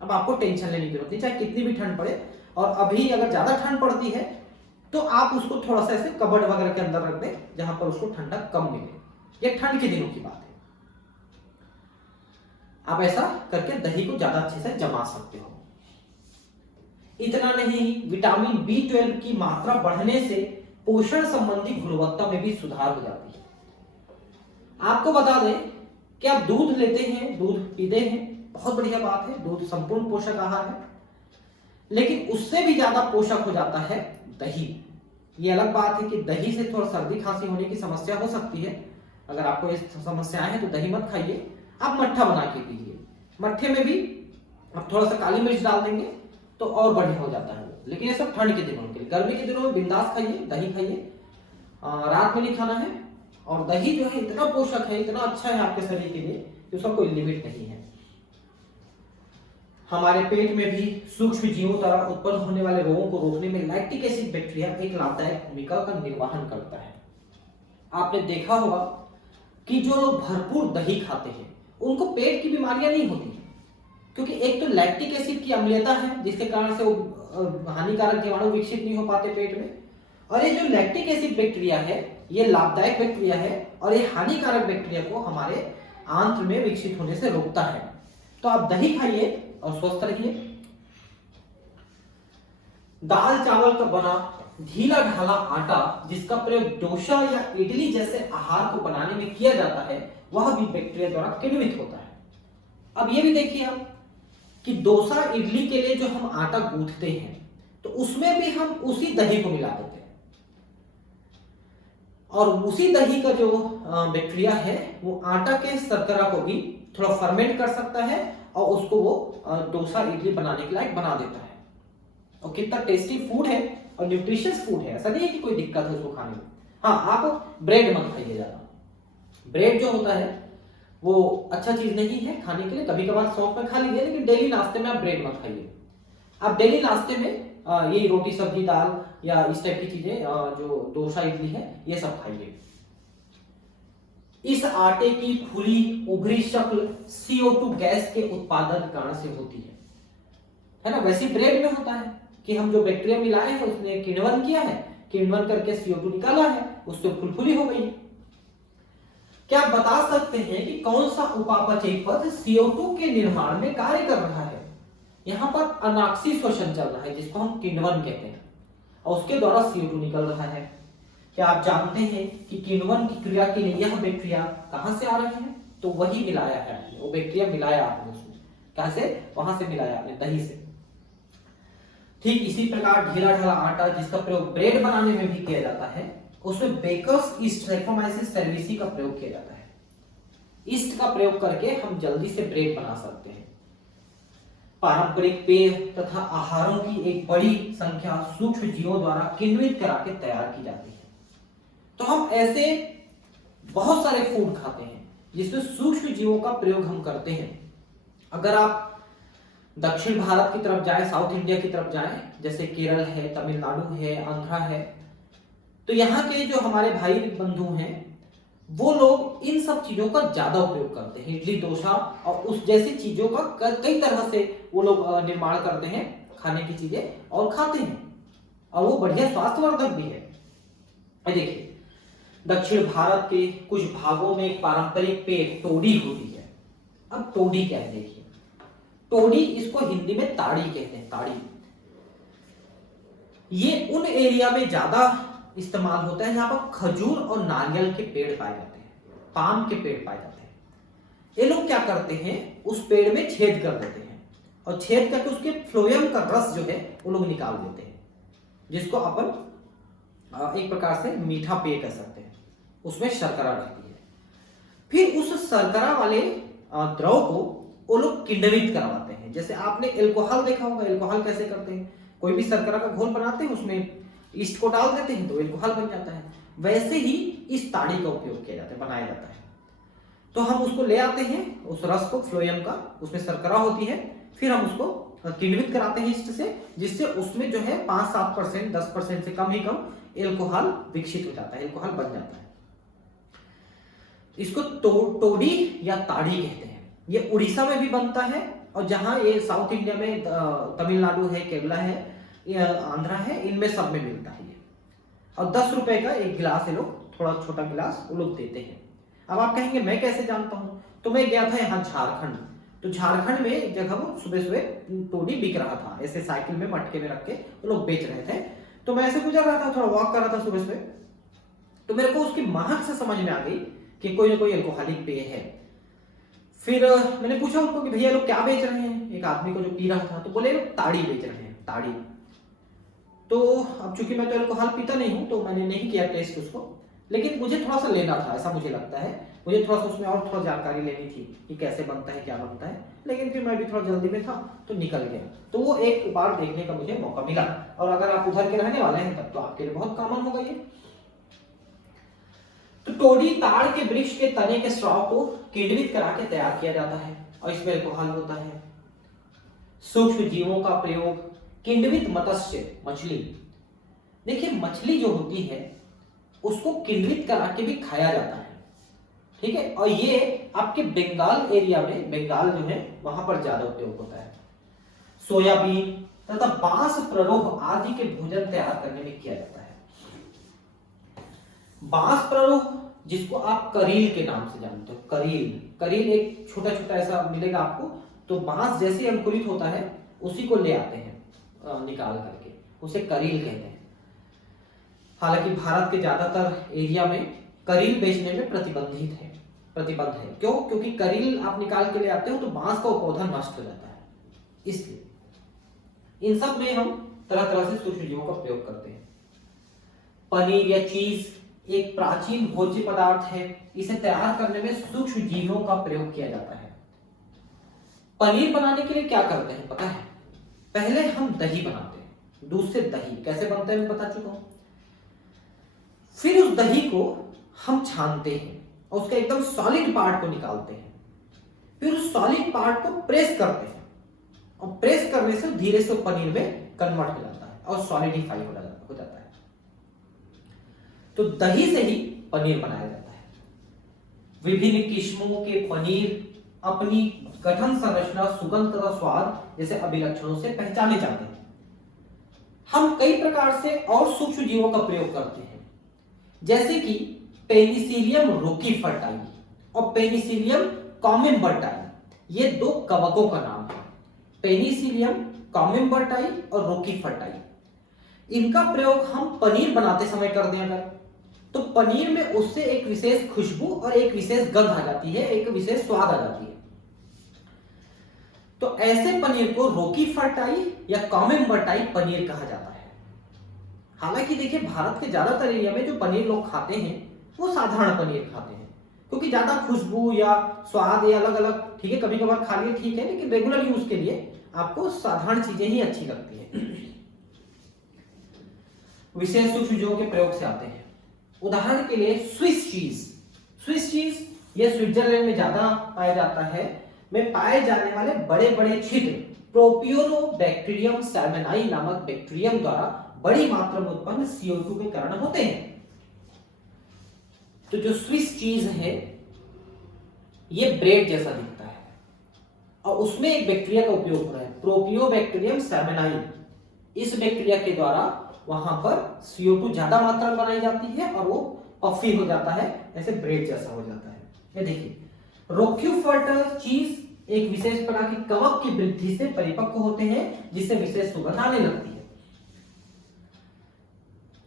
अब आपको टेंशन लेने की जरूरत नहीं, चाहे कितनी भी ठंड पड़े। और अभी अगर ज्यादा ठंड पड़ती है तो आप उसको थोड़ा सा ऐसे कबर्ड वगैरह के अंदर रख दें, जहां पर उसको ठंडा कम मिले। ये ठंड के दिनों की बात है। आप ऐसा करके दही को ज्यादा अच्छे से जमा सकते हो। इतना नहीं, विटामिन B12 की मात्रा बढ़ने से पोषण संबंधी गुणवत्ता में भी सुधार हो जाती है। आपको बता दें कि आप दूध लेते हैं, दूध पीते हैं, बहुत बढ़िया बात है, दूध संपूर्ण पोषक आहार है, लेकिन उससे भी ज्यादा पोषक हो जाता है दही। ये अलग बात है कि दही से थोड़ा सर्दी खांसी होने की समस्या हो सकती है। अगर आपको ये समस्याएं हैं तो दही मत खाइए, आप मट्ठा बना के पीजिए। मट्ठे में भी आप थोड़ा सा काली मिर्च डाल देंगे तो और बढ़िया हो जाता है। लेकिन ये सब ठंड के दिनों के लिए। गर्मी के दिनों में बिंदास खाइए, दही खाइए, रात में नहीं खाना है। और दही जो है इतना पोषक है, इतना अच्छा है आपके शरीर के लिए कि उसका कोई लिमिट नहीं है। हमारे पेट में भी सूक्ष्म जीवों द्वारा उत्पन्न होने वाले रोगों को रोकने में लैक्टिक एसिड बैक्टीरिया एक लाभदायक भूमिका का निर्वहन करता है। आपने देखा होगा कि जो लोग भरपूर दही खाते हैं उनको पेट की बीमारियां नहीं होती, क्योंकि एक तो लैक्टिक एसिड की अम्लता है जिसके कारण से वो हानिकारक जीवाणु विकसित नहीं हो पाते पेट में। और ये जो लैक्टिक एसिड बैक्टीरिया है ये लाभदायक बैक्टीरिया है और ये हानिकारक बैक्टीरिया को हमारे आंत्र में विकसित होने से रोकता है। तो आप दही खाइए और स्वस्थ रहिए। दाल चावल का बना ढीला ढाला आटा जिसका प्रयोग डोसा या इडली जैसे आहार को बनाने में किया जाता है वह भी बैक्टीरिया द्वारा किण्वित होता है। अब ये भी देखिए आप कि डोसा इडली के लिए जो हम आटा गूंथते हैं तो उसमें भी हम उसी दही को मिला देते हैं और उसी दही का जो बैक्टीरिया है वो आटा के शर्करा को भी थोड़ा फर्मेंट कर सकता है और उसको वो डोसा इडली बनाने के लायक बना देता है। और कितना टेस्टी फूड है और न्यूट्रिशियस फूड है, ऐसा नहीं है कि कोई दिक्कत है उसको खाने में। हाँ, आप ब्रेड मत खाइए ज्यादा। ब्रेड जो होता है वो अच्छा चीज नहीं है खाने के लिए, कभी कभार शौक में खा लीजिए, लेकिन डेली नाश्ते में आप ब्रेड मत खाइए। आप डेली नाश्ते में यही रोटी सब्जी दाल या इस टाइप की चीजें जो डोसा इडली है ये सब खाइए। इस आटे की खुली उभरी शक्ल CO2 गैस के उत्पादन कारण से होती है ना। वैसे ब्रेड में होता है कि हम जो बैक्टीरिया मिलाए हैं उसने किण्वन किया है, किण्वन करके CO2 निकाला है, उससे फुलफुली हो गई। क्या आप बता सकते हैं कि कौन सा उपापचयी पद CO2 के निर्माण में कार्य कर रहा है? यहां पर अनाक्सी श्वसन चल रहा है जिसको हम किण्वन कहते हैं और उसके द्वारा CO2 निकल रहा है। क्या आप जानते हैं कि किण्वन की क्रिया के लिए यह बैक्टीरिया कहां से आ रहे हैं? तो वही मिलाया है, वो बैक्टीरिया मिलाया आपने उसमें। कहां से? वहां से मिलाया आपने, दही से। ठीक इसी प्रकार ढीला ढाला आटा जिसका प्रयोग ब्रेड बनाने में भी किया जाता है उसमें बेकर्स ईस्ट सैक्रोमाइसिस सेरेविसी का प्रयोग किया जाता है। ईस्ट का प्रयोग करके हम जल्दी से ब्रेड बना सकते हैं। पारंपरिक पेय तथा आहारों की एक बड़ी संख्या सूक्ष्म जीवों द्वारा किण्वित करा के तैयार की जाती है। तो हम ऐसे बहुत सारे फूड खाते हैं जिसमें सूक्ष्म जीवों का प्रयोग हम करते हैं। अगर आप दक्षिण भारत की तरफ जाएं, साउथ इंडिया की तरफ जाएं, जैसे केरल है, तमिलनाडु है, आंध्रा है, तो यहाँ के जो हमारे भाई बंधु हैं वो लोग इन सब चीजों का ज्यादा उपयोग करते हैं। इडली डोसा और उस जैसी चीजों का कई तरह से वो लोग निर्माण करते हैं खाने की चीजें और खाते हैं और वो बढ़िया स्वास्थ्यवर्धक भी है। देखिए दक्षिण भारत के कुछ भागों में पारंपरिक पेय टोडी होती है। अब टोडी क्या है देखिए, टोडी इसको हिंदी में ताड़ी कहते हैं, ताड़ी। ये उन एरिया में ज्यादा इस्तेमाल होता है जहां पर खजूर और नारियल के पेड़ पाए जाते हैं, पाम के पेड़ पाए जाते हैं। ये लोग क्या करते हैं, उस पेड़ में छेद कर देते हैं और छेद करके उसके फ्लोएम का रस जो है वो लोग निकाल देते हैं, जिसको अपन एक प्रकार से मीठा पेय कह सकते हैं। उसमें शर्करा रहती है। फिर उस शर्करा वाले द्रव को वो लोग किण्वित करवाते हैं। जैसे आपने एल्कोहल देखा होगा, एल्कोहल कैसे करते हैं कोई भी शर्करा का घोल बनाते हैं उसमें ईस्ट को डाल देते हैं तो एल्कोहल बन जाता है। वैसे ही इस ताड़ी का उपयोग किया जाता है, बनाया जाता है। तो हम उसको ले आते हैं, उस रस को, फ्लोएम का, उसमें शर्करा होती है, फिर हम उसको किण्वित कराते हैं ईस्ट से, जिससे उसमें जो है 5-7%, 10% से कम ही कम एल्कोहल विकसित हो जाता है, एल्कोहल बन जाता है। इसको टोडी या ताड़ी कहते हैं। ये उड़ीसा में भी बनता है, और जहां ये साउथ इंडिया में तमिलनाडु है, केरला है, आंध्रा है, इनमें सब में मिलता है ये। और 10 रुपए का एक गिलास ये लोग, थोड़ा छोटा गिलास वो लोग देते हैं। अब आप कहेंगे मैं कैसे जानता हूं? तो मैं गया था यहाँ झारखंड, तो झारखंड में एक जगह वो सुबह सुबह टोडी बिक रहा था, ऐसे साइकिल में मटके में रख के वो लोग बेच रहे थे। तो मैं ऐसे गुजर रहा था, थोड़ा वॉक कर रहा था सुबह सुबह, तो मेरे को उसकी महक से समझ में आ गई कि कोई ना कोई अल्कोहलिक पेय है। फिर मैंने पूछा उनको कि भैया लोग क्या बेच रहे हैं, एक आदमी को जो पी रहा था, तो बोले लोग ताड़ी बेच रहे हैं, ताड़ी। तो अब चूंकि मैं तो अल्कोहल पीता नहीं हूं, तो मैंने नहीं किया टेस्ट उसको, लेकिन मुझे थोड़ा सा लेना था, ऐसा मुझे लगता है, मुझे थोड़ा सा उसमें और थोड़ा जानकारी लेनी थी कि कैसे बनता है, क्या बनता है। लेकिन फिर मैं भी थोड़ा जल्दी में था तो निकल गया। तो वो एक बार देखने का मुझे मौका मिला, और अगर आप उधर के रहने वाले हैं तब तो आपके लिए बहुत कॉमन होगा ये। तो टोडी ताड़ के वृक्ष के तने के स्ट्रॉ को किण्वित करा के तैयार किया जाता है, और इसमें अल्कोहल होता है। सूक्ष्म जीवों का प्रयोग, किण्वित मत्स्य, मछली, देखिए मछली जो होती है उसको किण्वित करा के भी खाया जाता है, ठीक है। और ये आपके बंगाल एरिया में, बंगाल जो है वहां पर ज्यादा उपयोग होता है। सोयाबीन तथा बांस प्ररोह आदि के भोजन तैयार करने में किया जाता है। बांस प्ररोह, जिसको आप करील के नाम से जानते हो, करील, करील एक छोटा छोटा ऐसा मिलेगा आपको, तो बांस जैसे अंकुरित होता है उसी को ले आते हैं निकाल करके, उसे करील कहते हैं। हालांकि भारत के ज्यादातर एरिया में करील बेचने में प्रतिबंध है। क्यों? क्योंकि करील आप निकाल के ले आते हो तो बांस का पौधा नष्ट हो जाता है, इसलिए इन सब में हम तरह तरह से सूक्ष्म जीवों का प्रयोग करते हैं। पनीर या चीज एक प्राचीन भोज्य पदार्थ है, इसे तैयार करने में सूक्ष्म जीवों का प्रयोग किया जाता है। पनीर बनाने के लिए क्या करते हैं पता है? पहले हम दही बनाते हैं, दूध से दही कैसे बनता है मैं बता चुका हूं। फिर उस दही को हम छानते हैं और उसके एकदम सॉलिड पार्ट को निकालते हैं, फिर उस सॉलिड पार्ट को प्रेस करते हैं, और प्रेस करने से धीरे से पनीर में कन्वर्ट हो जाता है और सॉलिडिफाई हो जाता है। तो दही से ही पनीर बनाया जाता है। विभिन्न किस्मों के पनीर अपनी गठन संरचना, सुगंध तथा स्वाद जैसे अभिलक्षणों से पहचाने जाते हैं। हम कई प्रकार से और सूक्ष्म जीवों का प्रयोग करते हैं, जैसे कि पेनिसिलियम रोकीफर्टाई और पेनिसिलियम कॉमेम्बर्टाई, ये दो कवकों का नाम है, पेनिसिलियम कॉमेम्बर्टाई और रोकीफर्टाई। इनका प्रयोग हम पनीर बनाते समय कर दें अगर, तो पनीर में उससे एक विशेष खुशबू और एक विशेष गंध आ जाती है, एक विशेष स्वाद आ जाती है। तो ऐसे पनीर को रोकीफर्टाई या कॉमेम्बर्टाई पनीर कहा जाता है। हालांकि देखिए भारत के ज्यादातर एरिया में जो पनीर लोग खाते हैं वो साधारण पनीर खाते हैं, क्योंकि ज्यादा खुशबू या स्वाद या अलग अलग, ठीक है कभी कभार खा लिए ठीक है, लेकिन रेगुलर यूज के लिए आपको साधारण चीजें ही अच्छी लगती है। विशेष सूक्ष्म जीवों के प्रयोग से आते हैं, उदाहरण के लिए स्विस चीज ये स्विट्जरलैंड में ज्यादा पाया जाता है, में पाए जाने वाले बड़े बड़े छिद्र प्रोपियोनोबैक्टीरियम सैल्मोनाई नामक बैक्टीरियम द्वारा बड़ी मात्रा में उत्पन्न CO2 के कारण होते हैं। तो जो स्विस चीज है ये ब्रेड जैसा दिखता है, और उसमें एक बैक्टीरिया का उपयोग हो रहा है, प्रोपियोबैक्टीरियम सैल्मोनाई। इस बैक्टीरिया के द्वारा वहां पर CO2 ज्यादा मात्रा में बनाई जाती है और वो पफी हो जाता है, ऐसे ब्रेड जैसा हो जाता है। ये देखिए रोक्यूफर्ट चीज एक विशेष प्रकार की कवक की वृद्धि से परिपक्व होते हैं, जिससे विशेष सुगंध आने लगती है।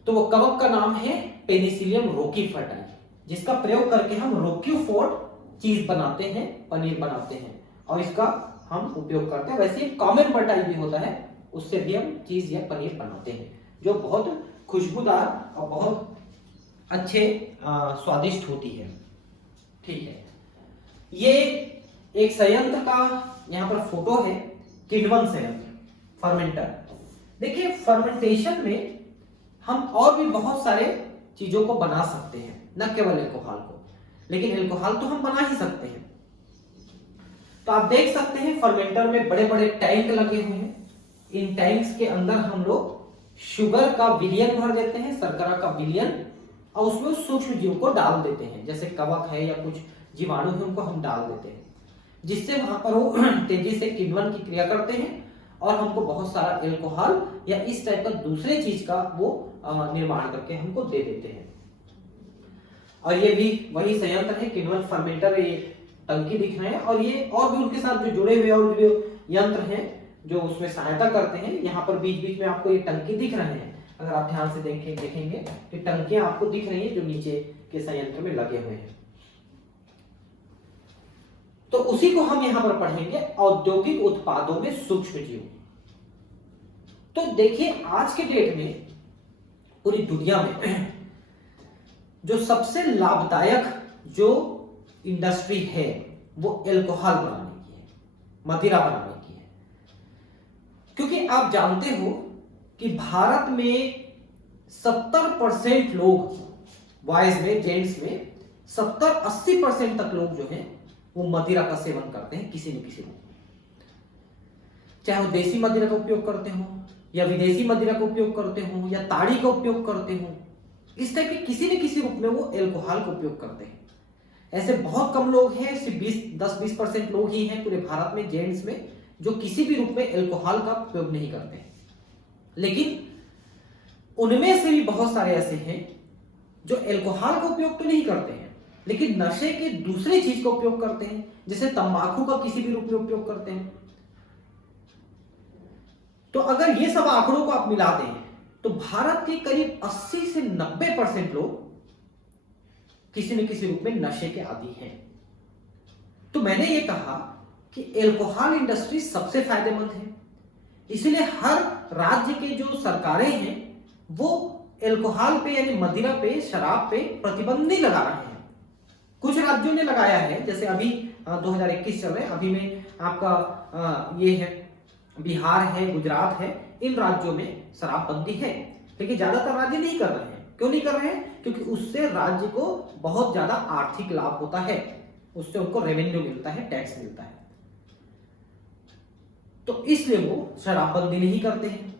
तो वो कवक का नाम है पेनिसिलियम रोकीफर्टाई, जिसका प्रयोग करके हम रोक्यूफोर्ट चीज बनाते हैं, पनीर बनाते हैं, और इसका हम उपयोग करते हैं। वैसे कॉमेम्बर्टाई भी होता है, उससे भी हम चीज या पनीर बनाते हैं, जो बहुत खुशबूदार और बहुत अच्छे स्वादिष्ट होती है। ठीक है, ये एक संयंत्र का यहाँ पर फोटो है, किण्वन संयंत्र, फर्मेंटर। देखिए फर्मेंटेशन में हम और भी बहुत सारे चीजों को बना सकते हैं, न केवल एल्कोहल को, लेकिन एल्कोहल तो हम बना ही सकते हैं। तो आप देख सकते हैं फर्मेंटर में बड़े बड़े टैंक लगे हुए हैं। इन टैंक्स के अंदर हम लोग शुगर का विलयन भर देते हैं, शर्करा का विलयन, और उसमें सूक्ष्म जीव को डाल देते हैं, जैसे कवक है या कुछ जीवाणु है उनको हम डाल देते हैं, जिससे वहां पर वो तेजी से किण्वन की क्रिया करते हैं और हमको बहुत सारा एल्कोहल या इस टाइप का दूसरे चीज का वो निर्माण करके हमको दे देते हैं। और ये भी वही संयंत्र है, किण्वन फर्मेंटर, ये टंकी दिख रहे हैं, और ये और भी उनके साथ जो जुड़े हुए और जो यंत्र हैं जो उसमें सहायता करते हैं। यहाँ पर बीच बीच में आपको ये टंकी दिख रहे हैं, अगर आप ध्यान से देखेंगे तो टंकियां आपको दिख रही हैं जो नीचे के संयंत्र में लगे हुए हैं। तो उसी को हम यहां पर पढ़ेंगे, औद्योगिक उत्पादों में सूक्ष्म जीव। तो देखिए आज के डेट में पूरी दुनिया में जो सबसे लाभदायक जो इंडस्ट्री है वो अल्कोहल बनाने की है, मदिरा बनाने की है। क्योंकि आप जानते हो कि भारत में 70% लोग, बॉयज में, जेंट्स में 70-80% तक लोग जो हैं वो मदिरा का सेवन करते हैं किसी न किसी रूप में, चाहे वो देसी मदिरा का उपयोग करते हो या विदेशी मदिरा का उपयोग करते हो या ताड़ी का उपयोग करते हो, इस टाइप के किसी न किसी रूप में वो अल्कोहल का उपयोग करते हैं। ऐसे बहुत कम लोग हैं, सिर्फ 10-20% लोग ही हैं पूरे भारत में, जेंट्स में, जो किसी भी रूप में अल्कोहल का उपयोग नहीं करते हैं। लेकिन उनमें से भी बहुत सारे ऐसे हैं जो अल्कोहल का उपयोग तो नहीं करते हैं, लेकिन नशे के दूसरे चीज का उपयोग करते हैं, जैसे तंबाकू का किसी भी रूप में उपयोग करते हैं। तो अगर ये सब आंकड़ों को आप मिला दें तो भारत के करीब 80 से 90% लोग किसी न किसी रूप में नशे के आदी हैं। तो मैंने ये कहा कि अल्कोहल इंडस्ट्री सबसे फायदेमंद है, इसलिए हर राज्य के जो सरकारें हैं वो अल्कोहल पे यानी मदिरा पे, शराब पे प्रतिबंध नहीं लगा रहे हैं। कुछ राज्यों ने लगाया है, जैसे अभी 2021 चल रहे हैं, अभी में आपका ये है बिहार है, गुजरात है, इन राज्यों में शराबबंदी है, लेकिन ज्यादातर राज्य नहीं कर रहे हैं। क्यों नहीं कर रहे हैं? क्योंकि उससे राज्य को बहुत ज्यादा आर्थिक लाभ होता है, उससे उनको रेवेन्यू मिलता है, टैक्स मिलता है, तो इसलिए वो शराबबंदी नहीं करते हैं।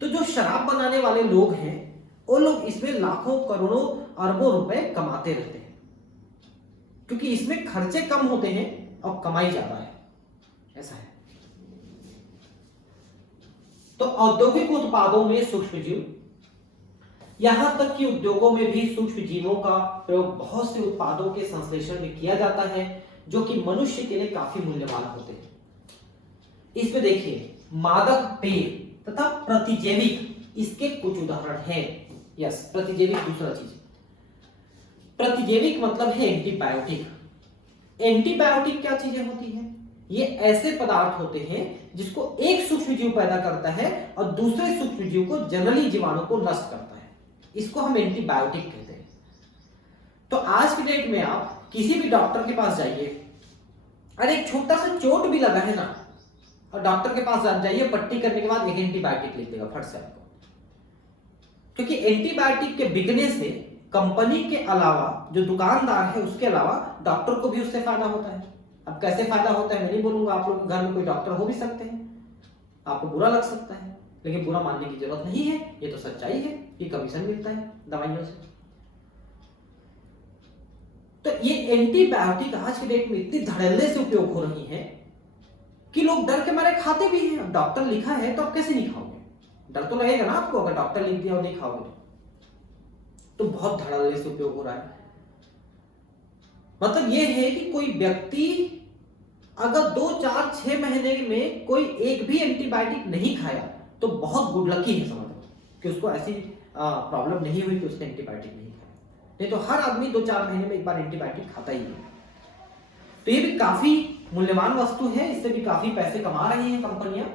तो जो शराब बनाने वाले लोग हैं वो लोग इसमें लाखों करोड़ों अरबों रुपए कमाते रहते हैं, क्योंकि इसमें खर्चे कम होते हैं और कमाई ज्यादा है, ऐसा है। तो औद्योगिक उत्पादों में सूक्ष्म जीव, यहां तक कि उद्योगों में भी सूक्ष्म जीवों का प्रयोग बहुत से उत्पादों के संश्लेषण में किया जाता है, जो कि मनुष्य के लिए काफी मूल्यवान होते हैं। इसमें देखिए मादक पेय तथा प्रतिजैविक इसके कुछ उदाहरण हैं। यस, प्रतिजैविक दूसरा चीज। प्रतिजैविक मतलब है एंटीबायोटिक। एंटीबायोटिक क्या चीजें होती हैं? ये ऐसे पदार्थ होते हैं जिसको एक सूक्ष्म जीव पैदा करता है और दूसरे सूक्ष्म जीव को, जनरली जीवाणु को नष्ट करता है, इसको हम एंटीबायोटिक कहते हैं। तो आज की डेट में आप किसी भी डॉक्टर के पास जाइए, अरे एक छोटा सा चोट भी लगा है ना, और डॉक्टर के पास जाइए, पट्टी करने के बाद एक एंटीबायोटिक लिख देगा फट से आपको, क्योंकि एंटीबायोटिक के बिकने से कंपनी के अलावा, जो दुकानदार है उसके अलावा, डॉक्टर को भी उससे फायदा होता है। अब कैसे फायदा होता है मैं नहीं बोलूंगा, आप लोग घर में कोई डॉक्टर हो भी सकते हैं, आपको बुरा लग सकता है, लेकिन बुरा मानने की जरूरत नहीं है, ये तो सच्चाई है कि कमीशन मिलता है दवाइयों से। तो ये एंटीबायोटिक आज के डेट में इतनी धड़ल्ले से उपयोग हो रही है कि लोग डर के मारे खाते भी हैं। डॉक्टर लिखा है तो आप कैसे नहीं खाओगे? डर तो लगेगा ना आपको, अगर डॉक्टर लिख दिया और नहीं खाओगे तो बहुत धड़ल्ले से उपयोग हो रहा है। मतलब ये है कि कोई व्यक्ति अगर 2, 4, 6 महीने में कोई एक भी एंटीबायोटिक नहीं खाया तो बहुत गुड लकी है, समझ लो कि उसको ऐसी प्रॉब्लम नहीं हुई कि उसने एंटीबायोटिक नहीं खाया। नहीं तो हर आदमी 2-4 महीने में एक बार एंटीबायोटिक खाता ही है। तो ये भी काफी मूल्यवान वस्तु है, इससे भी काफी पैसे कमा रही हैं कंपनियां।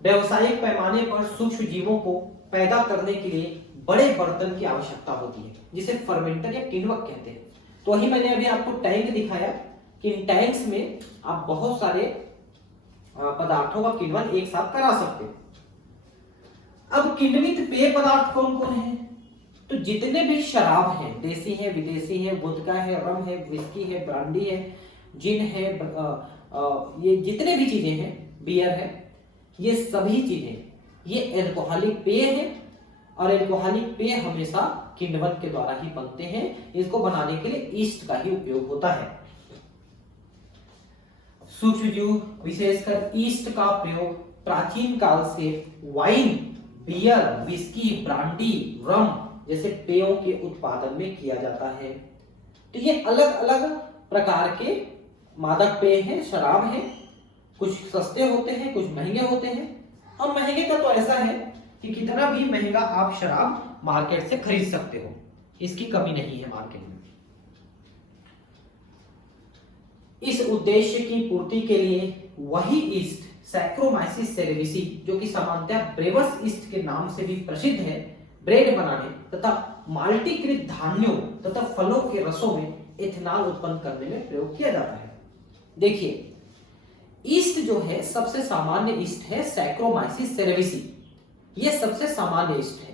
व्यवसायिक पैमाने पर सूक्ष्म जीवों को पैदा करने के लिए बड़े बर्तन की आवश्यकता होती है, जिसे फर्मेंटर या किण्वक कहते हैं। तो वही मैंने अभी आपको टैंक दिखाया कि इन टैंक्स में आप बहुत सारे पदार्थों का किण्वन एक साथ करा सकते हैं। अब किण्वित पेय पदार्थ कौन कौन है? तो जितने भी शराब हैं, देसी है, विदेशी है, वोदका है, रम है, विस्की है, ब्रांडी है, जिन है, ये जितने भी चीजें हैं, बियर है, ये सभी चीजें ये एल्कोहलिक पेय है। और एल्कोहलिक पेय हमेशा किण्वन के द्वारा ही बनते हैं। इसको बनाने के लिए ईस्ट का ही उपयोग होता है। सूक्ष्मजीव विशेषकर ईस्ट का प्रयोग प्राचीन काल से वाइन, बियर, विस्की, ब्रांडी, रम जैसे पेयों के उत्पादन में किया जाता है। तो ये अलग अलग प्रकार के मादक पेय हैं, शराब हैं। कुछ सस्ते होते हैं, कुछ महंगे होते हैं। और महंगे का तो ऐसा है कि कितना भी महंगा आप शराब मार्केट से खरीद सकते हो, इसकी कमी नहीं है मार्केट में। इस उद्देश्य की पूर्ति के लिए वही ईस्ट सैक्रोमाइसिस सेरेविसी, जो कि सामान्यतः ब्रेवर्स ईस्ट के नाम से भी प्रसिद्ध है, ब्रेड बनाने तथा माल्टीकृत धान्यों तथा फलों के रसों में इथेनॉल उत्पन्न करने में प्रयोग किया जाता है। देखिए, ईस्ट जो है सबसे सामान्य ईस्ट है सैक्रोमाइसिस सेरेविसी। यह सबसे सामान्य ईस्ट है।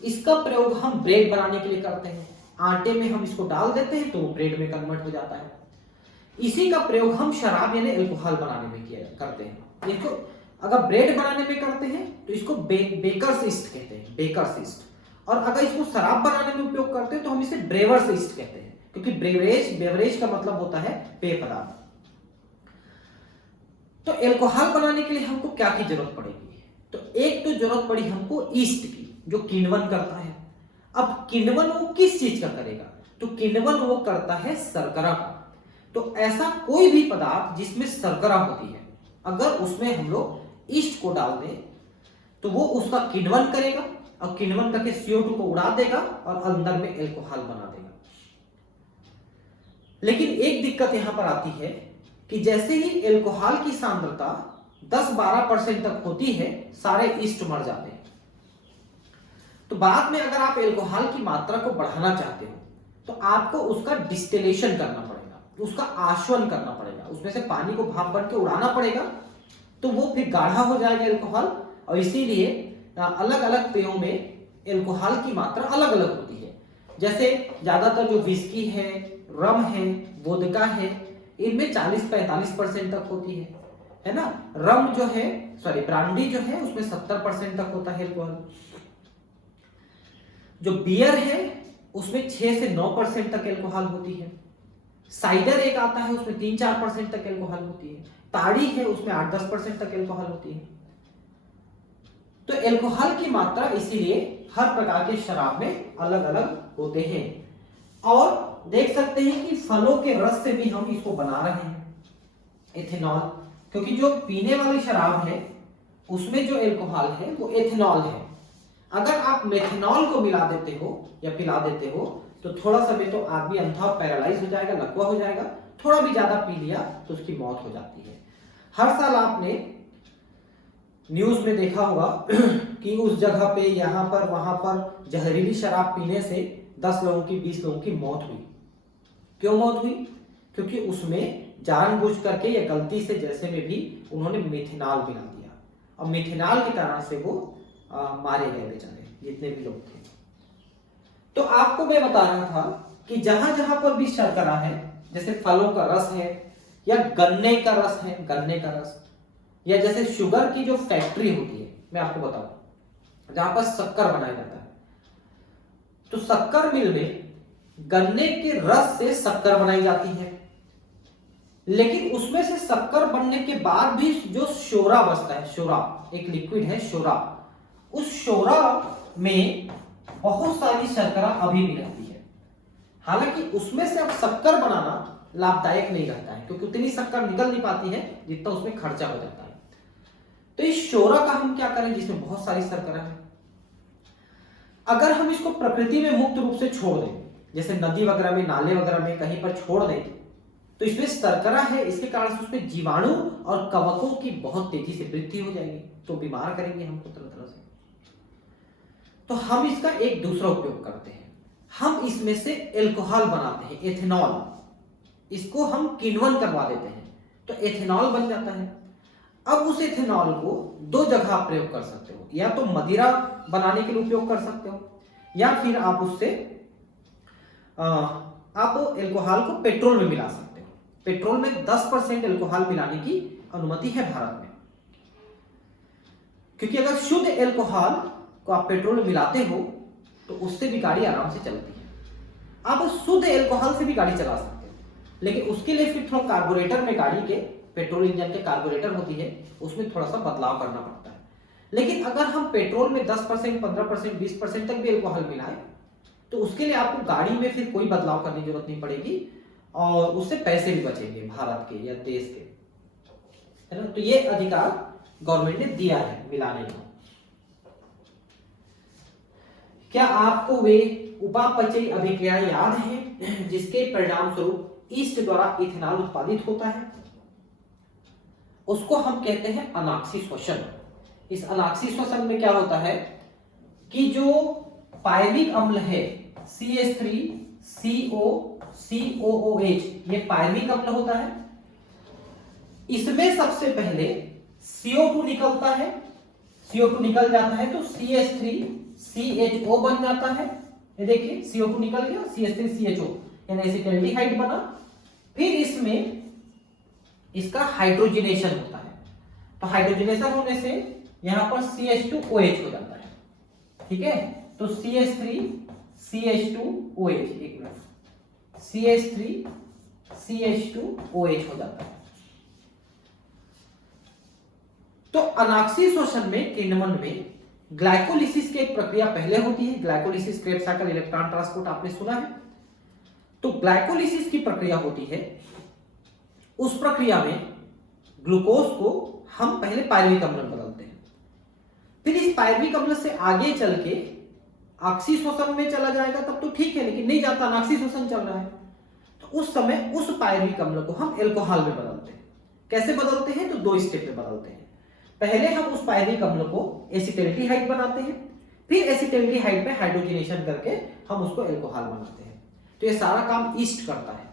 इसका प्रयोग हम ब्रेड बनाने के लिए करते हैं। आटे में हम इसको डाल देते हैं तो वो ब्रेड में कन्वर्ट हो जाता है। इसी का प्रयोग हम शराब यानी अल्कोहल बनाने में करते हैं। इसको अगर ब्रेड बनाने में करते हैं तो इसको बेकर्स ईस्ट कहते हैं, बेकर्स ईस्ट। और अगर इसको शराब बनाने में उपयोग करते हैं तो हम इसे ब्रेवर्स ईस्ट कहते हैं, क्योंकि बेवरेज का मतलब होता है पेय पदार्थ। तो अल्कोहल बनाने के लिए हमको क्या की जरूरत पड़ेगी? तो एक तो जरूरत पड़ी हमको ईस्ट की, जो किण्वन करता है। अब किण्वन वो किस चीज का करेगा? तो किण्वन वो करता है शर्करा का। तो ऐसा कोई भी पदार्थ जिसमें शर्करा होती है, अगर उसमें हम लोग ईस्ट को डाल दें तो वो उसका किण्वन करेगा और किण्वन करके CO2 को उड़ा देगा और अंदर में अल्कोहल बना देगा। लेकिन एक दिक्कत यहां पर आती है कि जैसे ही अल्कोहल की सांद्रता 10-12% तक होती है, सारे ईस्ट मर जाते हैं। तो बाद में अगर आप अल्कोहल की मात्रा को बढ़ाना चाहते हो तो आपको उसका डिस्टिलेशन करना पड़ेगा, उसका आशवन करना पड़ेगा, उसमें से पानी को भाप बन के उड़ाना पड़ेगा, तो वो फिर गाढ़ा हो जाएगा अल्कोहल। और इसीलिए अलग अलग पेयों में अल्कोहल की मात्रा अलग अलग होती है। जैसे ज्यादातर जो विस्की है, रम है, वोदका है, इनमें 40-45% तक होती है ना। रम जो है, ब्रांडी जो है, उसमें 70% तक होता है अल्कोहल। जो बियर है उसमें 6 से 9% तक अल्कोहल होती है। साइडर एक आता है, उसमें 3-4% तक अल्कोहल होती है। ताड़ी है, उसमें 8-10% तक अल्कोहल होती है। तो अल्कोहल की मात्रा इसीलिए हर प्रकार के शराब में अलग अलग होते हैं। और देख सकते हैं कि फलों के रस से भी हम इसको बना रहे हैं एथेनॉल, क्योंकि जो पीने वाली शराब है उसमें जो अल्कोहल है वो एथेनॉल है। अगर आप मेथेनॉल को मिला देते हो या पिला देते हो तो थोड़ा सा में तो आदमी अंधा पैरालाइज हो जाएगा, लकवा हो जाएगा। थोड़ा भी ज्यादा पी लिया तो उसकी मौत हो जाती है। हर साल आपने न्यूज में देखा होगा कि उस जगह पे, यहां पर, वहां पर जहरीली शराब पीने से 10 लोगों की, 20 लोगों की मौत हुई। क्यों मौत हुई? क्योंकि उसमें जानबूझ करके या गलती से जैसे में भी उन्होंने मेथेनॉल मिला दिया और मेथेनॉल के कारण से वो मारे गए बेचारे, जितने भी लोग थे। तो आपको मैं बता रहा था कि जहां जहां पर भी शर्करा है, जैसे फलों का रस है या गन्ने का रस है, गन्ने का रस, या जैसे शुगर की जो फैक्ट्री होती है, मैं आपको बताऊं, जहां पर शक्कर बनाया जाता है, तो शक्कर मिल में गन्ने के रस से शक्कर बनाई जाती है। लेकिन उसमें से शक्कर बनने के बाद भी जो शोरा बचता है, शोरा एक लिक्विड है, शोरा, उस शोरा में बहुत सारी शर्करा अभी भी रहती है। हालांकि उसमें से अब शक्कर बनाना लाभदायक नहीं रहता है, क्योंकि उतनी शक्कर निकल नहीं पाती है जितना उसमें खर्चा हो जाता है। तो इस शोरा का हम क्या करें जिसमें बहुत सारी शर्करा है? अगर हम इसको प्रकृति में मुक्त रूप से छोड़ दें, जैसे नदी वगैरह में, नाले वगैरह में कहीं पर छोड़ दें, तो इसमें शर्करा है, इसके कारण से उसमें जीवाणु और कवकों की बहुत तेजी से वृद्धि हो जाएगी, तो बीमार करेंगे हमको तरह तरह से। तो हम इसका एक दूसरा उपयोग करते हैं, हम इसमें से अल्कोहल बनाते हैं, एथेनॉल। इसको हम किण्वन करवा देते हैं तो एथेनॉल बन जाता है। अब उस इथेनॉल को दो जगह आप प्रयोग कर सकते हो, या तो मदिरा बनाने के लिए उपयोग कर सकते हो, या फिर आप उससे आप एल्कोहल को पेट्रोल में मिला सकते हो। पेट्रोल में 10% एल्कोहल मिलाने की अनुमति है भारत में, क्योंकि अगर शुद्ध एल्कोहल को आप पेट्रोल में मिलाते हो तो उससे भी गाड़ी आराम से चलती है। आप शुद्ध एल्कोहल से भी गाड़ी चला सकते हो, लेकिन उसके लिए फिर थोड़ा कार्बोरेटर में, गाड़ी के पेट्रोल इंजन के कार्बोरेटर होती है, उसमें थोड़ा सा बदलाव करना पड़ता है। लेकिन अगर हम पेट्रोल में 10%, 15%, 20% तक भी एल्कोहल मिलाएं तो उसके लिए आपको गाड़ी में फिर कोई बदलाव करने की जरूरत नहीं पड़ेगी, और उससे पैसे भी बचेंगे भारत के या देश के, है ना। तो ये अधिकार गवर्नमेंट ने दिया है मिलाने का। क्या आपको वे उपापचयी अभिक्रिया याद है जिसके परिणाम स्वरूप ईस्ट द्वारा इथेनॉल उत्पादित होता है? उसको हम कहते हैं अनाक्सी श्वसन। इस अनाक्सी श्वसन में क्या होता है कि जो पायरिक अम्ल है CH3COCOOH, ये पायरिक अम्ल होता है। इसमें सबसे पहले CO2 निकलता है, CO2 निकल जाता है तो CH3CHO बन जाता है। ये देखिए CO2 निकल गया, CH3CHO यानी एसिटाल्डिहाइड बना। फिर इसमें इसका हाइड्रोजनेशन होता है, तो हाइड्रोजनेशन होने से यहां पर CH2OH हो जाता है, ठीक है। तो CH3CH2OH, एक मिनट, CH3CH2OH हो जाता है। तो अनाक्सी श्वसन में, किण्वन में ग्लाइकोलिसिस की एक प्रक्रिया पहले होती है। Glycolysis, Krebs cycle, electron transport आपने सुना है। तो ग्लाइकोलिसिस की प्रक्रिया होती है, उस प्रक्रिया में ग्लूकोज को हम पहले पायरुविक अम्ल में बदलते हैं, फिर इस पायरुविक अम्ल से आगे चल के ऑक्सी श्वसन में चला जाएगा तब तो ठीक है, लेकिन नहीं जाता, अनाक्सी श्वसन चल रहा है, तो उस समय उस पायरुविक अम्ल को हम एल्कोहल में बदलते हैं। कैसे बदलते हैं? तो दो स्टेप में बदलते हैं। पहले हम उस पायरुविक अम्ल को एसिटाल्डिहाइड बनाते हैं, फिर एसिटाल्डिहाइड में हाइड्रोजनेशन करके हम उसको एल्कोहल बनाते हैं। तो ये सारा काम ईस्ट करता है,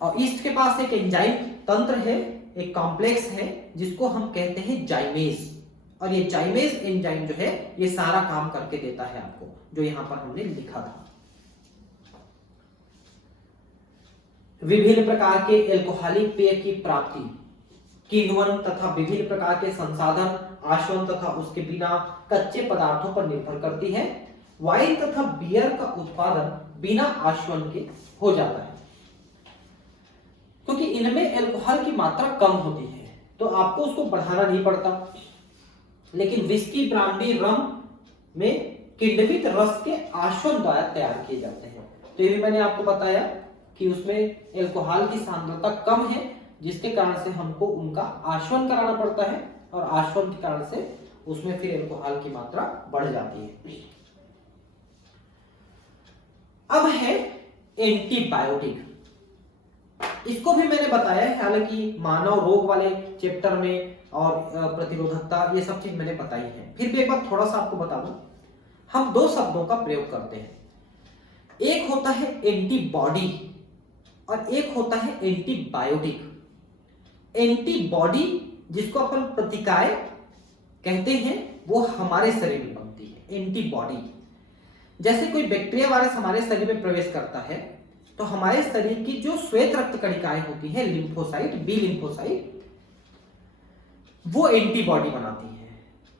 और ईस्ट के पास एक एंजाइम तंत्र है, एक कॉम्प्लेक्स है जिसको हम कहते हैं जाइमेज, और ये जाइमेज एंजाइम जो है ये सारा काम करके देता है आपको, जो यहां पर हमने लिखा था। विभिन्न प्रकार के एल्कोहलिक पेय की प्राप्ति किण्वन तथा विभिन्न प्रकार के संसाधन, आश्वन तथा उसके बिना कच्चे पदार्थों पर निर्भर करती है। वाइन तथा बियर का उत्पादन बिना आश्वन के हो जाता है, क्योंकि इनमें एल्कोहल की मात्रा कम होती है, तो आपको उसको बढ़ाना नहीं पड़ता। लेकिन विस्की, ब्रांडी, रम में किण्वित रस के आश्वन द्वारा तैयार किए जाते हैं। तो ये भी मैंने आपको बताया कि उसमें एल्कोहल की सांद्रता कम है, जिसके कारण से हमको उनका आश्वन कराना पड़ता है, और आश्वन के कारण से उसमें फिर एल्कोहल की मात्रा बढ़ जाती है। अब है एंटीबायोटिक। इसको भी मैंने बताया है, हालांकि मानव रोग वाले चैप्टर में, और प्रतिरोधकता, ये सब चीज मैंने बताई है। फिर भी एक बार थोड़ा सा आपको बता दूं, हम दो शब्दों का प्रयोग करते हैं, एक होता है एंटीबॉडी और एक होता है एंटीबायोटिक। एंटीबॉडी जिसको अपन प्रतिकाय कहते हैं, वो हमारे शरीर में बनती है। एंटीबॉडी जैसे कोई बैक्टीरिया वायरस हमारे शरीर में प्रवेश करता है, तो हमारे शरीर की जो श्वेत रक्त कणिकाएं होती है, लिम्फोसाइट, बी लिम्फोसाइट, वो एंटीबॉडी बनाती है,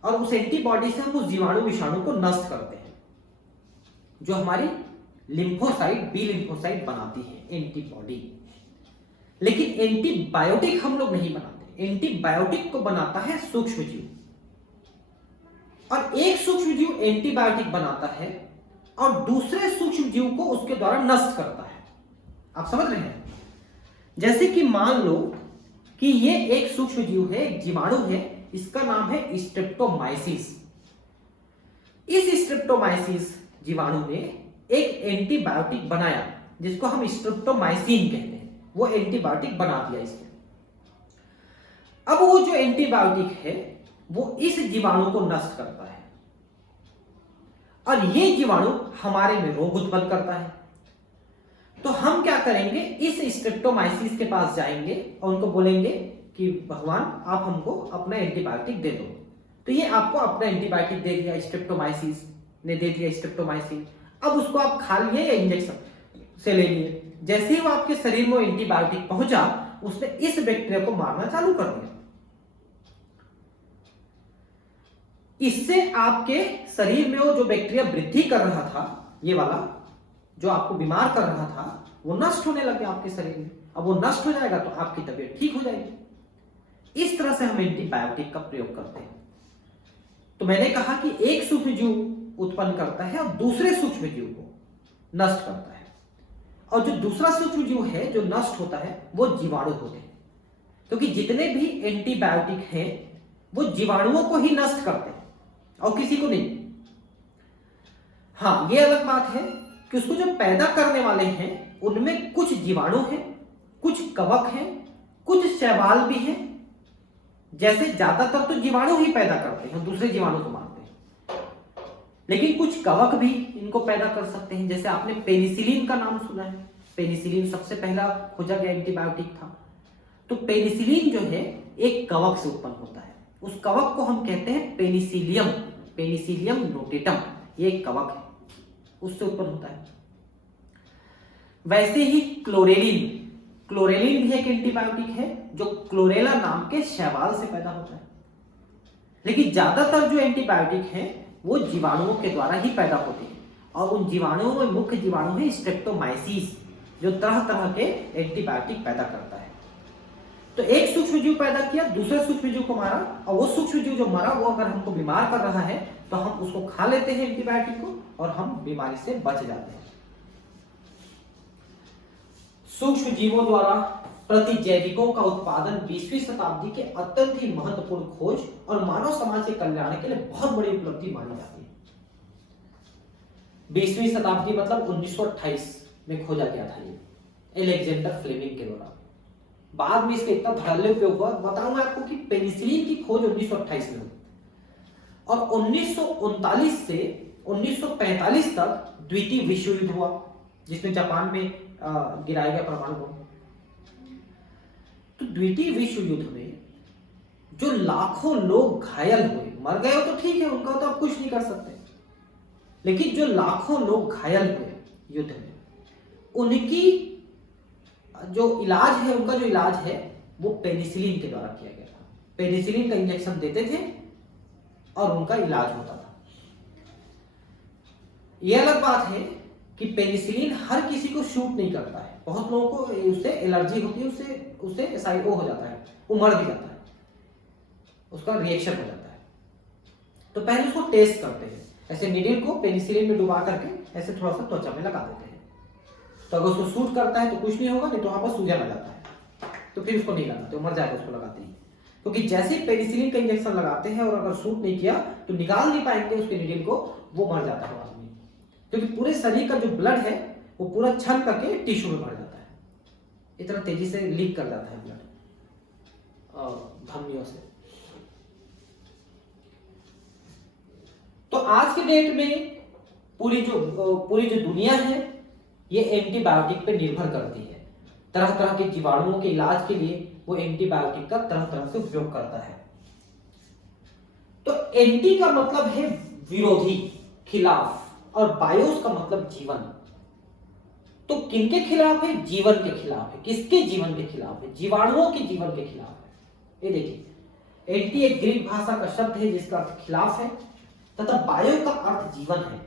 और उस एंटीबॉडी से हम उस जीवाणु विषाणु को नष्ट करते हैं। जो हमारी लिम्फोसाइट, बी लिम्फोसाइट बनाती है एंटीबॉडी। लेकिन एंटीबायोटिक हम लोग नहीं बनाते, एंटीबायोटिक को बनाता है सूक्ष्मजीव, और एक सूक्ष्मजीव एंटीबायोटिक बनाता है और दूसरे सूक्ष्मजीव को उसके द्वारा नष्ट करता है। आप समझ रहे हैं? जैसे कि मान लो कि ये एक सूक्ष्मजीव है, एक जीवाणु है, इसका नाम है स्ट्रेप्टोमाइसिस। इस स्ट्रेप्टोमाइसिस जीवाणु ने एक एंटीबायोटिक बनाया जिसको हम स्ट्रेप्टोमाइसिन कहते हैं, वो एंटीबायोटिक बना दिया इसने। अब वो जो एंटीबायोटिक है वो इस जीवाणु को नष्ट करता है, और ये जीवाणु हमारे में रोग उत्पन्न करता है। तो हम क्या करेंगे, इस स्ट्रेप्टोमाइसिस के पास जाएंगे और उनको बोलेंगे कि भगवान आप हमको अपना एंटीबायोटिक दे दो। तो ये आपको अपना एंटीबायोटिक दे दिया, स्ट्रेप्टोमाइसिस ने दे दिया स्ट्रेप्टोमाइसिन। अब उसको आप खा लिए या इंजेक्शन से ले लिए। जैसे ही वो आपके शरीर में एंटीबायोटिक पहुंचा, उसने इस बैक्टीरिया को मारना चालू कर दिया। इससे आपके शरीर में वो जो बैक्टीरिया वृद्धि कर रहा था, ये वाला जो आपको बीमार कर रहा था, वो नष्ट होने लगे आपके शरीर में। अब वो नष्ट हो जाएगा तो आपकी तबीयत ठीक हो जाएगी। इस तरह से हम एंटीबायोटिक का प्रयोग करते हैं। तो मैंने कहा कि एक सूक्ष्मजीव उत्पन्न करता है और दूसरे सूक्ष्मजीव को नष्ट करता है। और जो दूसरा सूक्ष्मजीव है जो नष्ट होता है वो जीवाणु होते हैं, क्योंकि जितने भी एंटीबायोटिक हैं वो जीवाणुओं को ही नष्ट करते हैं और किसी को नहीं। हाँ, ये अलग बात है कि उसको जो पैदा करने वाले हैं उनमें कुछ जीवाणु हैं, कुछ कवक हैं, कुछ शैवाल भी हैं। जैसे ज्यादातर तो जीवाणु ही पैदा करते हैं, दूसरे जीवाणु को मारते हैं, लेकिन कुछ कवक भी इनको पैदा कर सकते हैं। जैसे आपने पेनिसिलिन का नाम सुना है, पेनिसिलिन सबसे पहला खोजा गया एंटीबायोटिक था। तो पेनिसिलिन जो है एक कवक से उत्पन्न होता है। उस कवक को हम कहते हैं पेनिसिलियम, पेनिसिलियम नोटेटम। ये एक कवक है, उससे उत्पन्न होता है। वैसे ही क्लोरेलिन, क्लोरेलिन भी एक एंटीबायोटिक है जो क्लोरेला नाम के शैवाल से पैदा होता है। लेकिन ज्यादातर जो एंटीबायोटिक हैं वो जीवाणुओं के द्वारा ही पैदा होते हैं, और उन जीवाणुओं में मुख्य जीवाणु है स्ट्रेप्टोमाइसिस, जो तरह तरह के एंटीबायोटिक पैदा करता है। तो एक सूक्ष्मजीव पैदा किया, दूसरे सूक्ष्मजीव को मारा, और वो सूक्ष्मजीव जो मरा वो अगर हमको बीमार कर रहा है तो हम उसको खा लेते हैं एंटीबायोटिक को, और हम बीमारी से बच जाते हैं। सूक्ष्म जीवों द्वारा प्रतिजैविकों का उत्पादन 20वीं शताब्दी के अत्यंत ही महत्वपूर्ण खोज और मानव समाज के कल्याण के लिए बहुत बड़ी उपलब्धि मानी जाती है। 20वीं शताब्दी मतलब 1928 में खोजा गया था ये एलेक्जेंडर फ्लेमिंग के द्वारा। बाद में इसका इतना धड़ल्ले उपयोग हुआ। बताऊंगा आपको कि पेनिसिलिन की खोज 1928 में हुई, और 1939 से 1945 तक द्वितीय विश्व युद्ध हुआ, जिसमें जापान में गिराया गया परमाणु बम। तो द्वितीय विश्व युद्ध में जो लाखों लोग घायल हुए, मर गए हो तो ठीक है, उनका तो आप कुछ नहीं कर सकते, लेकिन जो लाखों लोग घायल हुए युद्ध में, उनकी जो इलाज है, उनका जो इलाज है वो पेनिसिलिन के द्वारा किया गया था। पेनिसिलिन का इंजेक्शन देते थे और उनका इलाज होता था। यह अलग बात है कि पेनिसिलिन हर किसी को शूट नहीं करता है। बहुत लोगों को उससे एलर्जी होती है, उससे SIO हो जाता है, वो मर भी जाता है, उसका रिएक्शन हो जाता है। तो पहले उसको टेस्ट करते हैं, ऐसे नीडल को पेनिसिलिन में डुबा करके ऐसे थोड़ा सा त्वचा में लगा देते हैं। तो अगर उसको सूट करता है तो कुछ नहीं होगा, नहीं तो वहां पर सूजन आ जाता है, तो फिर उसको नहीं लगाते, मर जाएगा उसको लगाते ही। क्योंकि जैसे ही पेनिसिलिन का इंजेक्शन लगाते हैं और अगर सूट नहीं किया तो निकाल नहीं पाएंगे उसके नीडल को, वो मर जाता है आदमी, क्योंकि पूरे शरीर का जो ब्लड है वो पूरा छल करके टिश्यू में भर जाता है, इतना तेजी से लीक कर जाता है ब्लड धमनियों से। तो आज के डेट में पूरी जो दुनिया है ये एंटीबायोटिक पे निर्भर करती है। तरह तरह के जीवाणुओं के इलाज के लिए वो एंटीबायोटिक का तरह तरह से उपयोग करता है। तो एंटी का मतलब है विरोधी, खिलाफ, और बायोस का मतलब जीवन। तो किनके खिलाफ है? जीवन के खिलाफ है। किसके जीवन के खिलाफ है? जीवाणुओं के जीवन के खिलाफ है। ये देखिए, एंटी एक ग्रीक भाषा का शब्द है जिसका अर्थ खिलाफ है, तथा बायो का अर्थ जीवन है,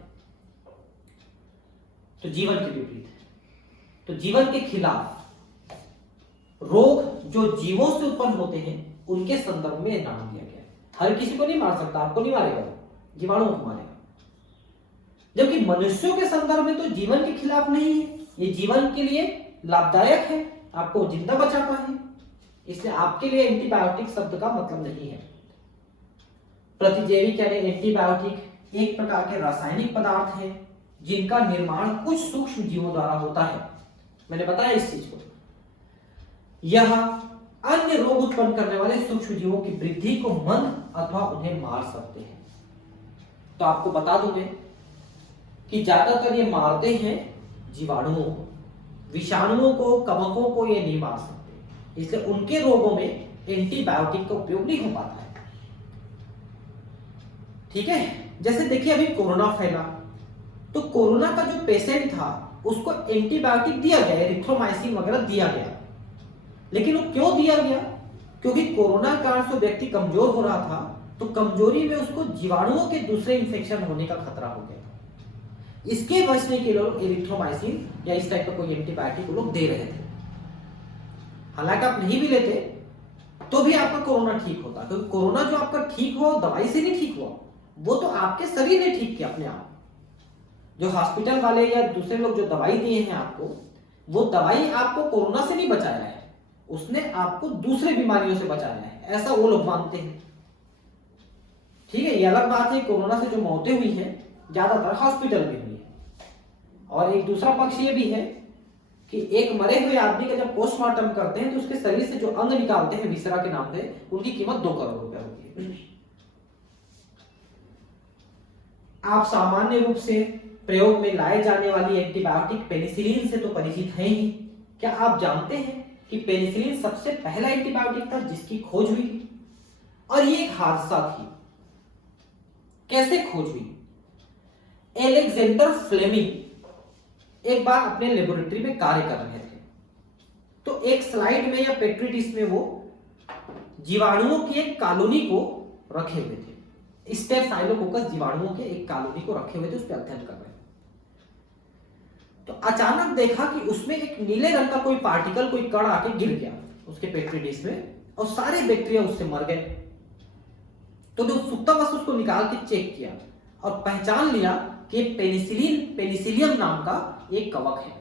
तो जीवन के विपरीत है। तो जीवन के खिलाफ रोग जो जीवों से उत्पन्न होते हैं उनके संदर्भ में नाम दिया गया है। हर किसी को नहीं मार सकता, आपको नहीं मारेगा, जीवाणुओं को मारेगा। जबकि मनुष्यों के संदर्भ में तो जीवन के खिलाफ नहीं है, ये जीवन के लिए लाभदायक है, आपको जिंदा बचाता है, इसलिए आपके लिए एंटीबायोटिक शब्द का मतलब नहीं है। प्रतिजैविक यानी एंटीबायोटिक एक प्रकार के रासायनिक पदार्थ है जिनका निर्माण कुछ सूक्ष्म जीवों द्वारा होता है। मैंने बताया इस चीज को। यह अन्य रोग उत्पन्न करने वाले सूक्ष्म जीवों की वृद्धि को मंद अथवा उन्हें मार सकते हैं। तो आपको बता दूं मैं कि ज्यादातर ये मारते हैं जीवाणुओं को, विषाणुओं को, कवकों को ये नहीं मार सकते, इसलिए उनके रोगों में एंटीबायोटिक का उपयोग नहीं हो पाता है। ठीक है, जैसे देखिए अभी कोरोना फैला, तो कोरोना का जो पेशेंट था उसको एंटीबायोटिक दिया गया, एरिथ्रोमाइसिन वगैरह दिया गया, लेकिन वो क्यों दिया गया? क्योंकि कोरोना के कारण से व्यक्ति कमजोर हो रहा था, तो कमजोरी में उसको जीवाणुओं के दूसरे इंफेक्शन होने का खतरा हो गया। इसके बचने के लिए एरिथ्रोमाइसिन या इस टाइप का कोई एंटीबायोटिक वो लोग दे रहे थे। हालांकि आप नहीं भी लेते तो भी आपका कोरोना ठीक होता, क्योंकि कोरोना जो आपका ठीक हुआ दवाई से नहीं ठीक हुआ, वो तो आपके शरीर ने ठीक किया अपने आप। जो हॉस्पिटल वाले या दूसरे लोग जो दवाई दिए हैं आपको, वो दवाई आपको कोरोना से नहीं बचाया है, उसने आपको दूसरे बीमारियों से बचाया है, ऐसा वो लोग मानते हैं। ठीक है, ये अलग बात है, कोरोना से जो मौतें हुई हैं ज्यादातर हॉस्पिटल में हुई है। और एक दूसरा पक्ष ये भी है कि एक मरे हुए आदमी का जब पोस्टमार्टम करते हैं तो उसके शरीर से जो अंग निकालते हैं विसरा के नाम से, उनकी कीमत 2 करोड़ रुपए होती है। आप सामान्य रूप से प्रयोग में लाए जाने वाली एंटीबायोटिक पेनिसिलिन से तो परिचित हैं ही। क्या आप जानते हैं कि पेनिसिलिन सबसे पहला एंटीबायोटिक था जिसकी खोज हुई थी? और ये एक हादसा थी। कैसे खोज हुई? एलेक्जेंडर फ्लेमिंग एक बार अपने लेबोरेटरी में कार्य कर रहे थे, तो एक स्लाइड में या पेट्री डिश में वो जीवाणुओं की एक कॉलोनी को रखे हुए थे, स्टेफाइलोकोकस जीवाणुओं के एक कॉलोनी को रखे हुए थे, उस पर अध्ययन कर रहे थे। तो अचानक देखा कि उसमें एक नीले रंग का कोई पार्टिकल, कोई कण आके गिर गया उसके पेट्री डिश में, और सारे बैक्टीरिया उससे मर गए। तो जो उत्सुकतावश उसको निकाल के चेक किया और पहचान लिया कि पेनिसिलियम नाम का एक कवक है,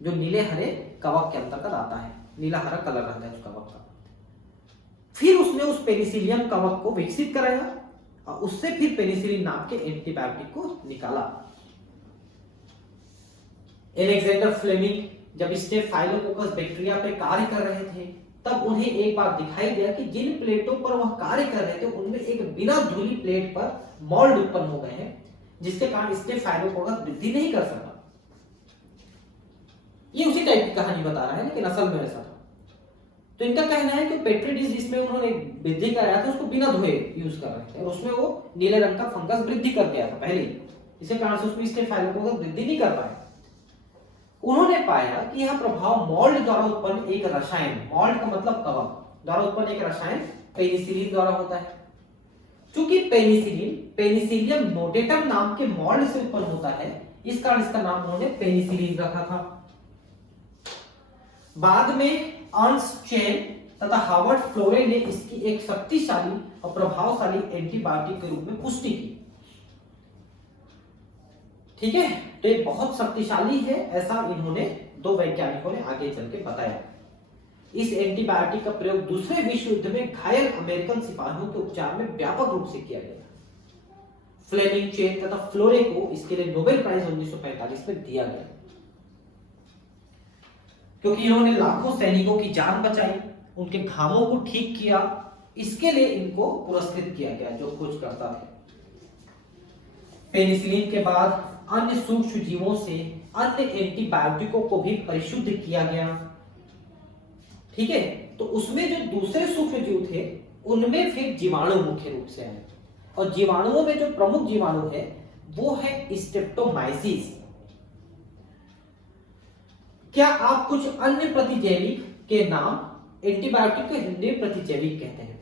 जो नीले हरे कवक के अंतर्गत आता है, नीला हरा कलर रहता है उस कवक का। फिर उसने उस पेनिसिलियम कवक को विकसित कराया और उससे फिर पेनिसिलिन नाम के एंटीबायोटिक को निकाला। एलेक्जेंडर फ्लेमिंग जब स्टेफाइलोकोकस बैक्टीरिया पे कार्य कर रहे थे, तब उन्हें एक बात दिखाई दिया कि जिन प्लेटों पर वह कार्य कर रहे थे उनमें एक बिना धुली प्लेट पर मोल्ड उत्पन्न हो गए हैं, जिसके कारण स्टेफाइलोकोकस वृद्धि नहीं कर सका। ये उसी टाइप की कहानी बता रहा है, लेकिन असल में ऐसा था। तो इनका कहना है कि पेट्री डिश जिसमें उन्होंने वृद्धि कराया था उसको बिना धोए यूज कर रहे थे, और उसमें वो नीले रंग का फंगस वृद्धि कर गया था पहले, इसके कारण से उसमें स्टेफाइलोकोकस वृद्धि नहीं कर पाए। उन्होंने पाया कि यह प्रभाव मोल्ड द्वारा उत्पन्न एक रसायन, मोल्ड का मतलब कवक, द्वारा उत्पन्न एक रसायन पेनिसिलिन द्वारा होता है। क्योंकि पेनिसिलिन पेनिसिलियम नोटेटम नाम के मोल्ड से उत्पन्न होता है, इस कारण इसका नाम उन्होंने पेनिसिलिन रखा था। बाद में अर्नस्ट चेन तथा हार्वर्ड फ्लोरे ने इसकी एक शक्तिशाली और प्रभावशाली एंटीबायोटिक के रूप में पुष्टि की। ठीक है, तो ये बहुत शक्तिशाली है, ऐसा इन्होंने 2 वैज्ञानिकों ने आगे चल के बताया। इस एंटीबायोटिक का प्रयोग दूसरे विश्व युद्ध में घायल अमेरिकन सिपाहियों के उपचार में व्यापक रूप से किया गया। फ्लेमिंग, चेन तथा फ्लोरे को इसके लिए नोबेल प्राइज 1945 में दिया गया, क्योंकि इन्होंने लाखों सैनिकों की जान बचाई, उनके घावों को ठीक किया, इसके लिए इनको पुरस्कृत किया गया जो खोजकर्ता थे। पेनिसिलिन के बाद अन्य सूक्ष्म जीवों से अन्य एंटीबायोटिकों को भी परिशुद्ध किया गया। ठीक है, तो उसमें जो दूसरे सूक्ष्म जीव थे उनमें फिर जीवाणु मुख्य रूप से आए, और जीवाणुओं में जो प्रमुख जीवाणु है वो है स्ट्रेप्टोमाइसिस। क्या आप कुछ अन्य प्रतिजैविक के नाम एंटीबायोटिक को हिंदी में प्रतिजैविक कहते हैं,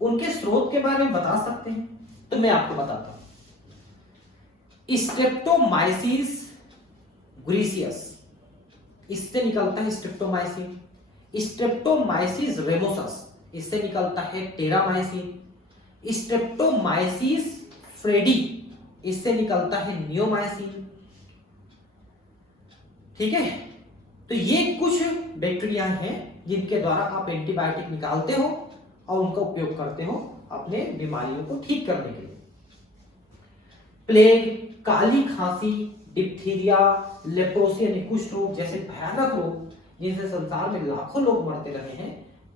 उनके स्रोत के बारे में बता सकते हैं? तो मैं आपको बताता हूं। स्ट्रेप्टोमाइसिस ग्रीसियस, इससे निकलता है स्ट्रेप्टोमाइसिन। स्ट्रेप्टोमाइसिस रेमोसस, इससे निकलता है टेरामाइसिन। स्ट्रेप्टोमाइसिस फ्रेडी, इससे निकलता है नियोमाइसिन। ठीक है, तो ये कुछ बैक्टीरिया हैं जिनके द्वारा आप एंटीबायोटिक निकालते हो और उनका उपयोग करते हो अपने बीमारियों को ठीक करने के लिए। प्लेग, काली खांसी, डिप्थीरिया, लेप्रोसी यानी कुष्ठ रोग जैसे भयानक रोग जिनसे संसार में लाखों लोग मरते रहे हैं,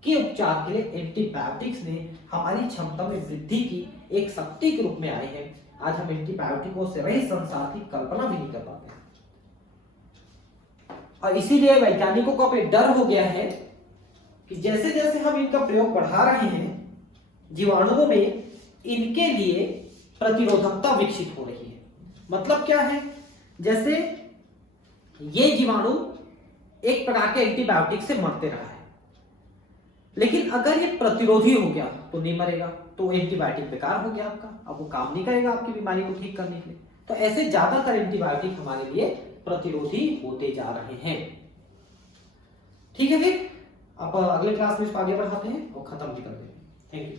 के उपचार के लिए एंटीबायोटिक्स ने हमारी क्षमता में वृद्धि की एक शक्ति के रूप में आए हैं। आज हम एंटीबायोटिकों से रहित संसार की कल्पना भी नहीं कर पाते, और इसीलिए वैज्ञानिकों को अब डर हो गया है कि जैसे जैसे हम इनका प्रयोग बढ़ा रहे हैं जीवाणुओं में इनके लिए प्रतिरोधकता विकसित हो रही है। मतलब क्या है, जैसे ये जीवाणु एक प्रकार के एंटीबायोटिक से मरते रहा है, लेकिन अगर ये प्रतिरोधी हो गया तो नहीं मरेगा, तो एंटीबायोटिक बेकार हो गया आपका, अब वो काम नहीं करेगा आपकी बीमारी को ठीक करने के लिए। तो ऐसे ज्यादातर एंटीबायोटिक हमारे लिए प्रतिरोधी होते जा रहे हैं। ठीक है, फिर आप अगले क्लास में इसको आगे बढ़ाते हैं और खत्म भी कर देंगे। Thank you.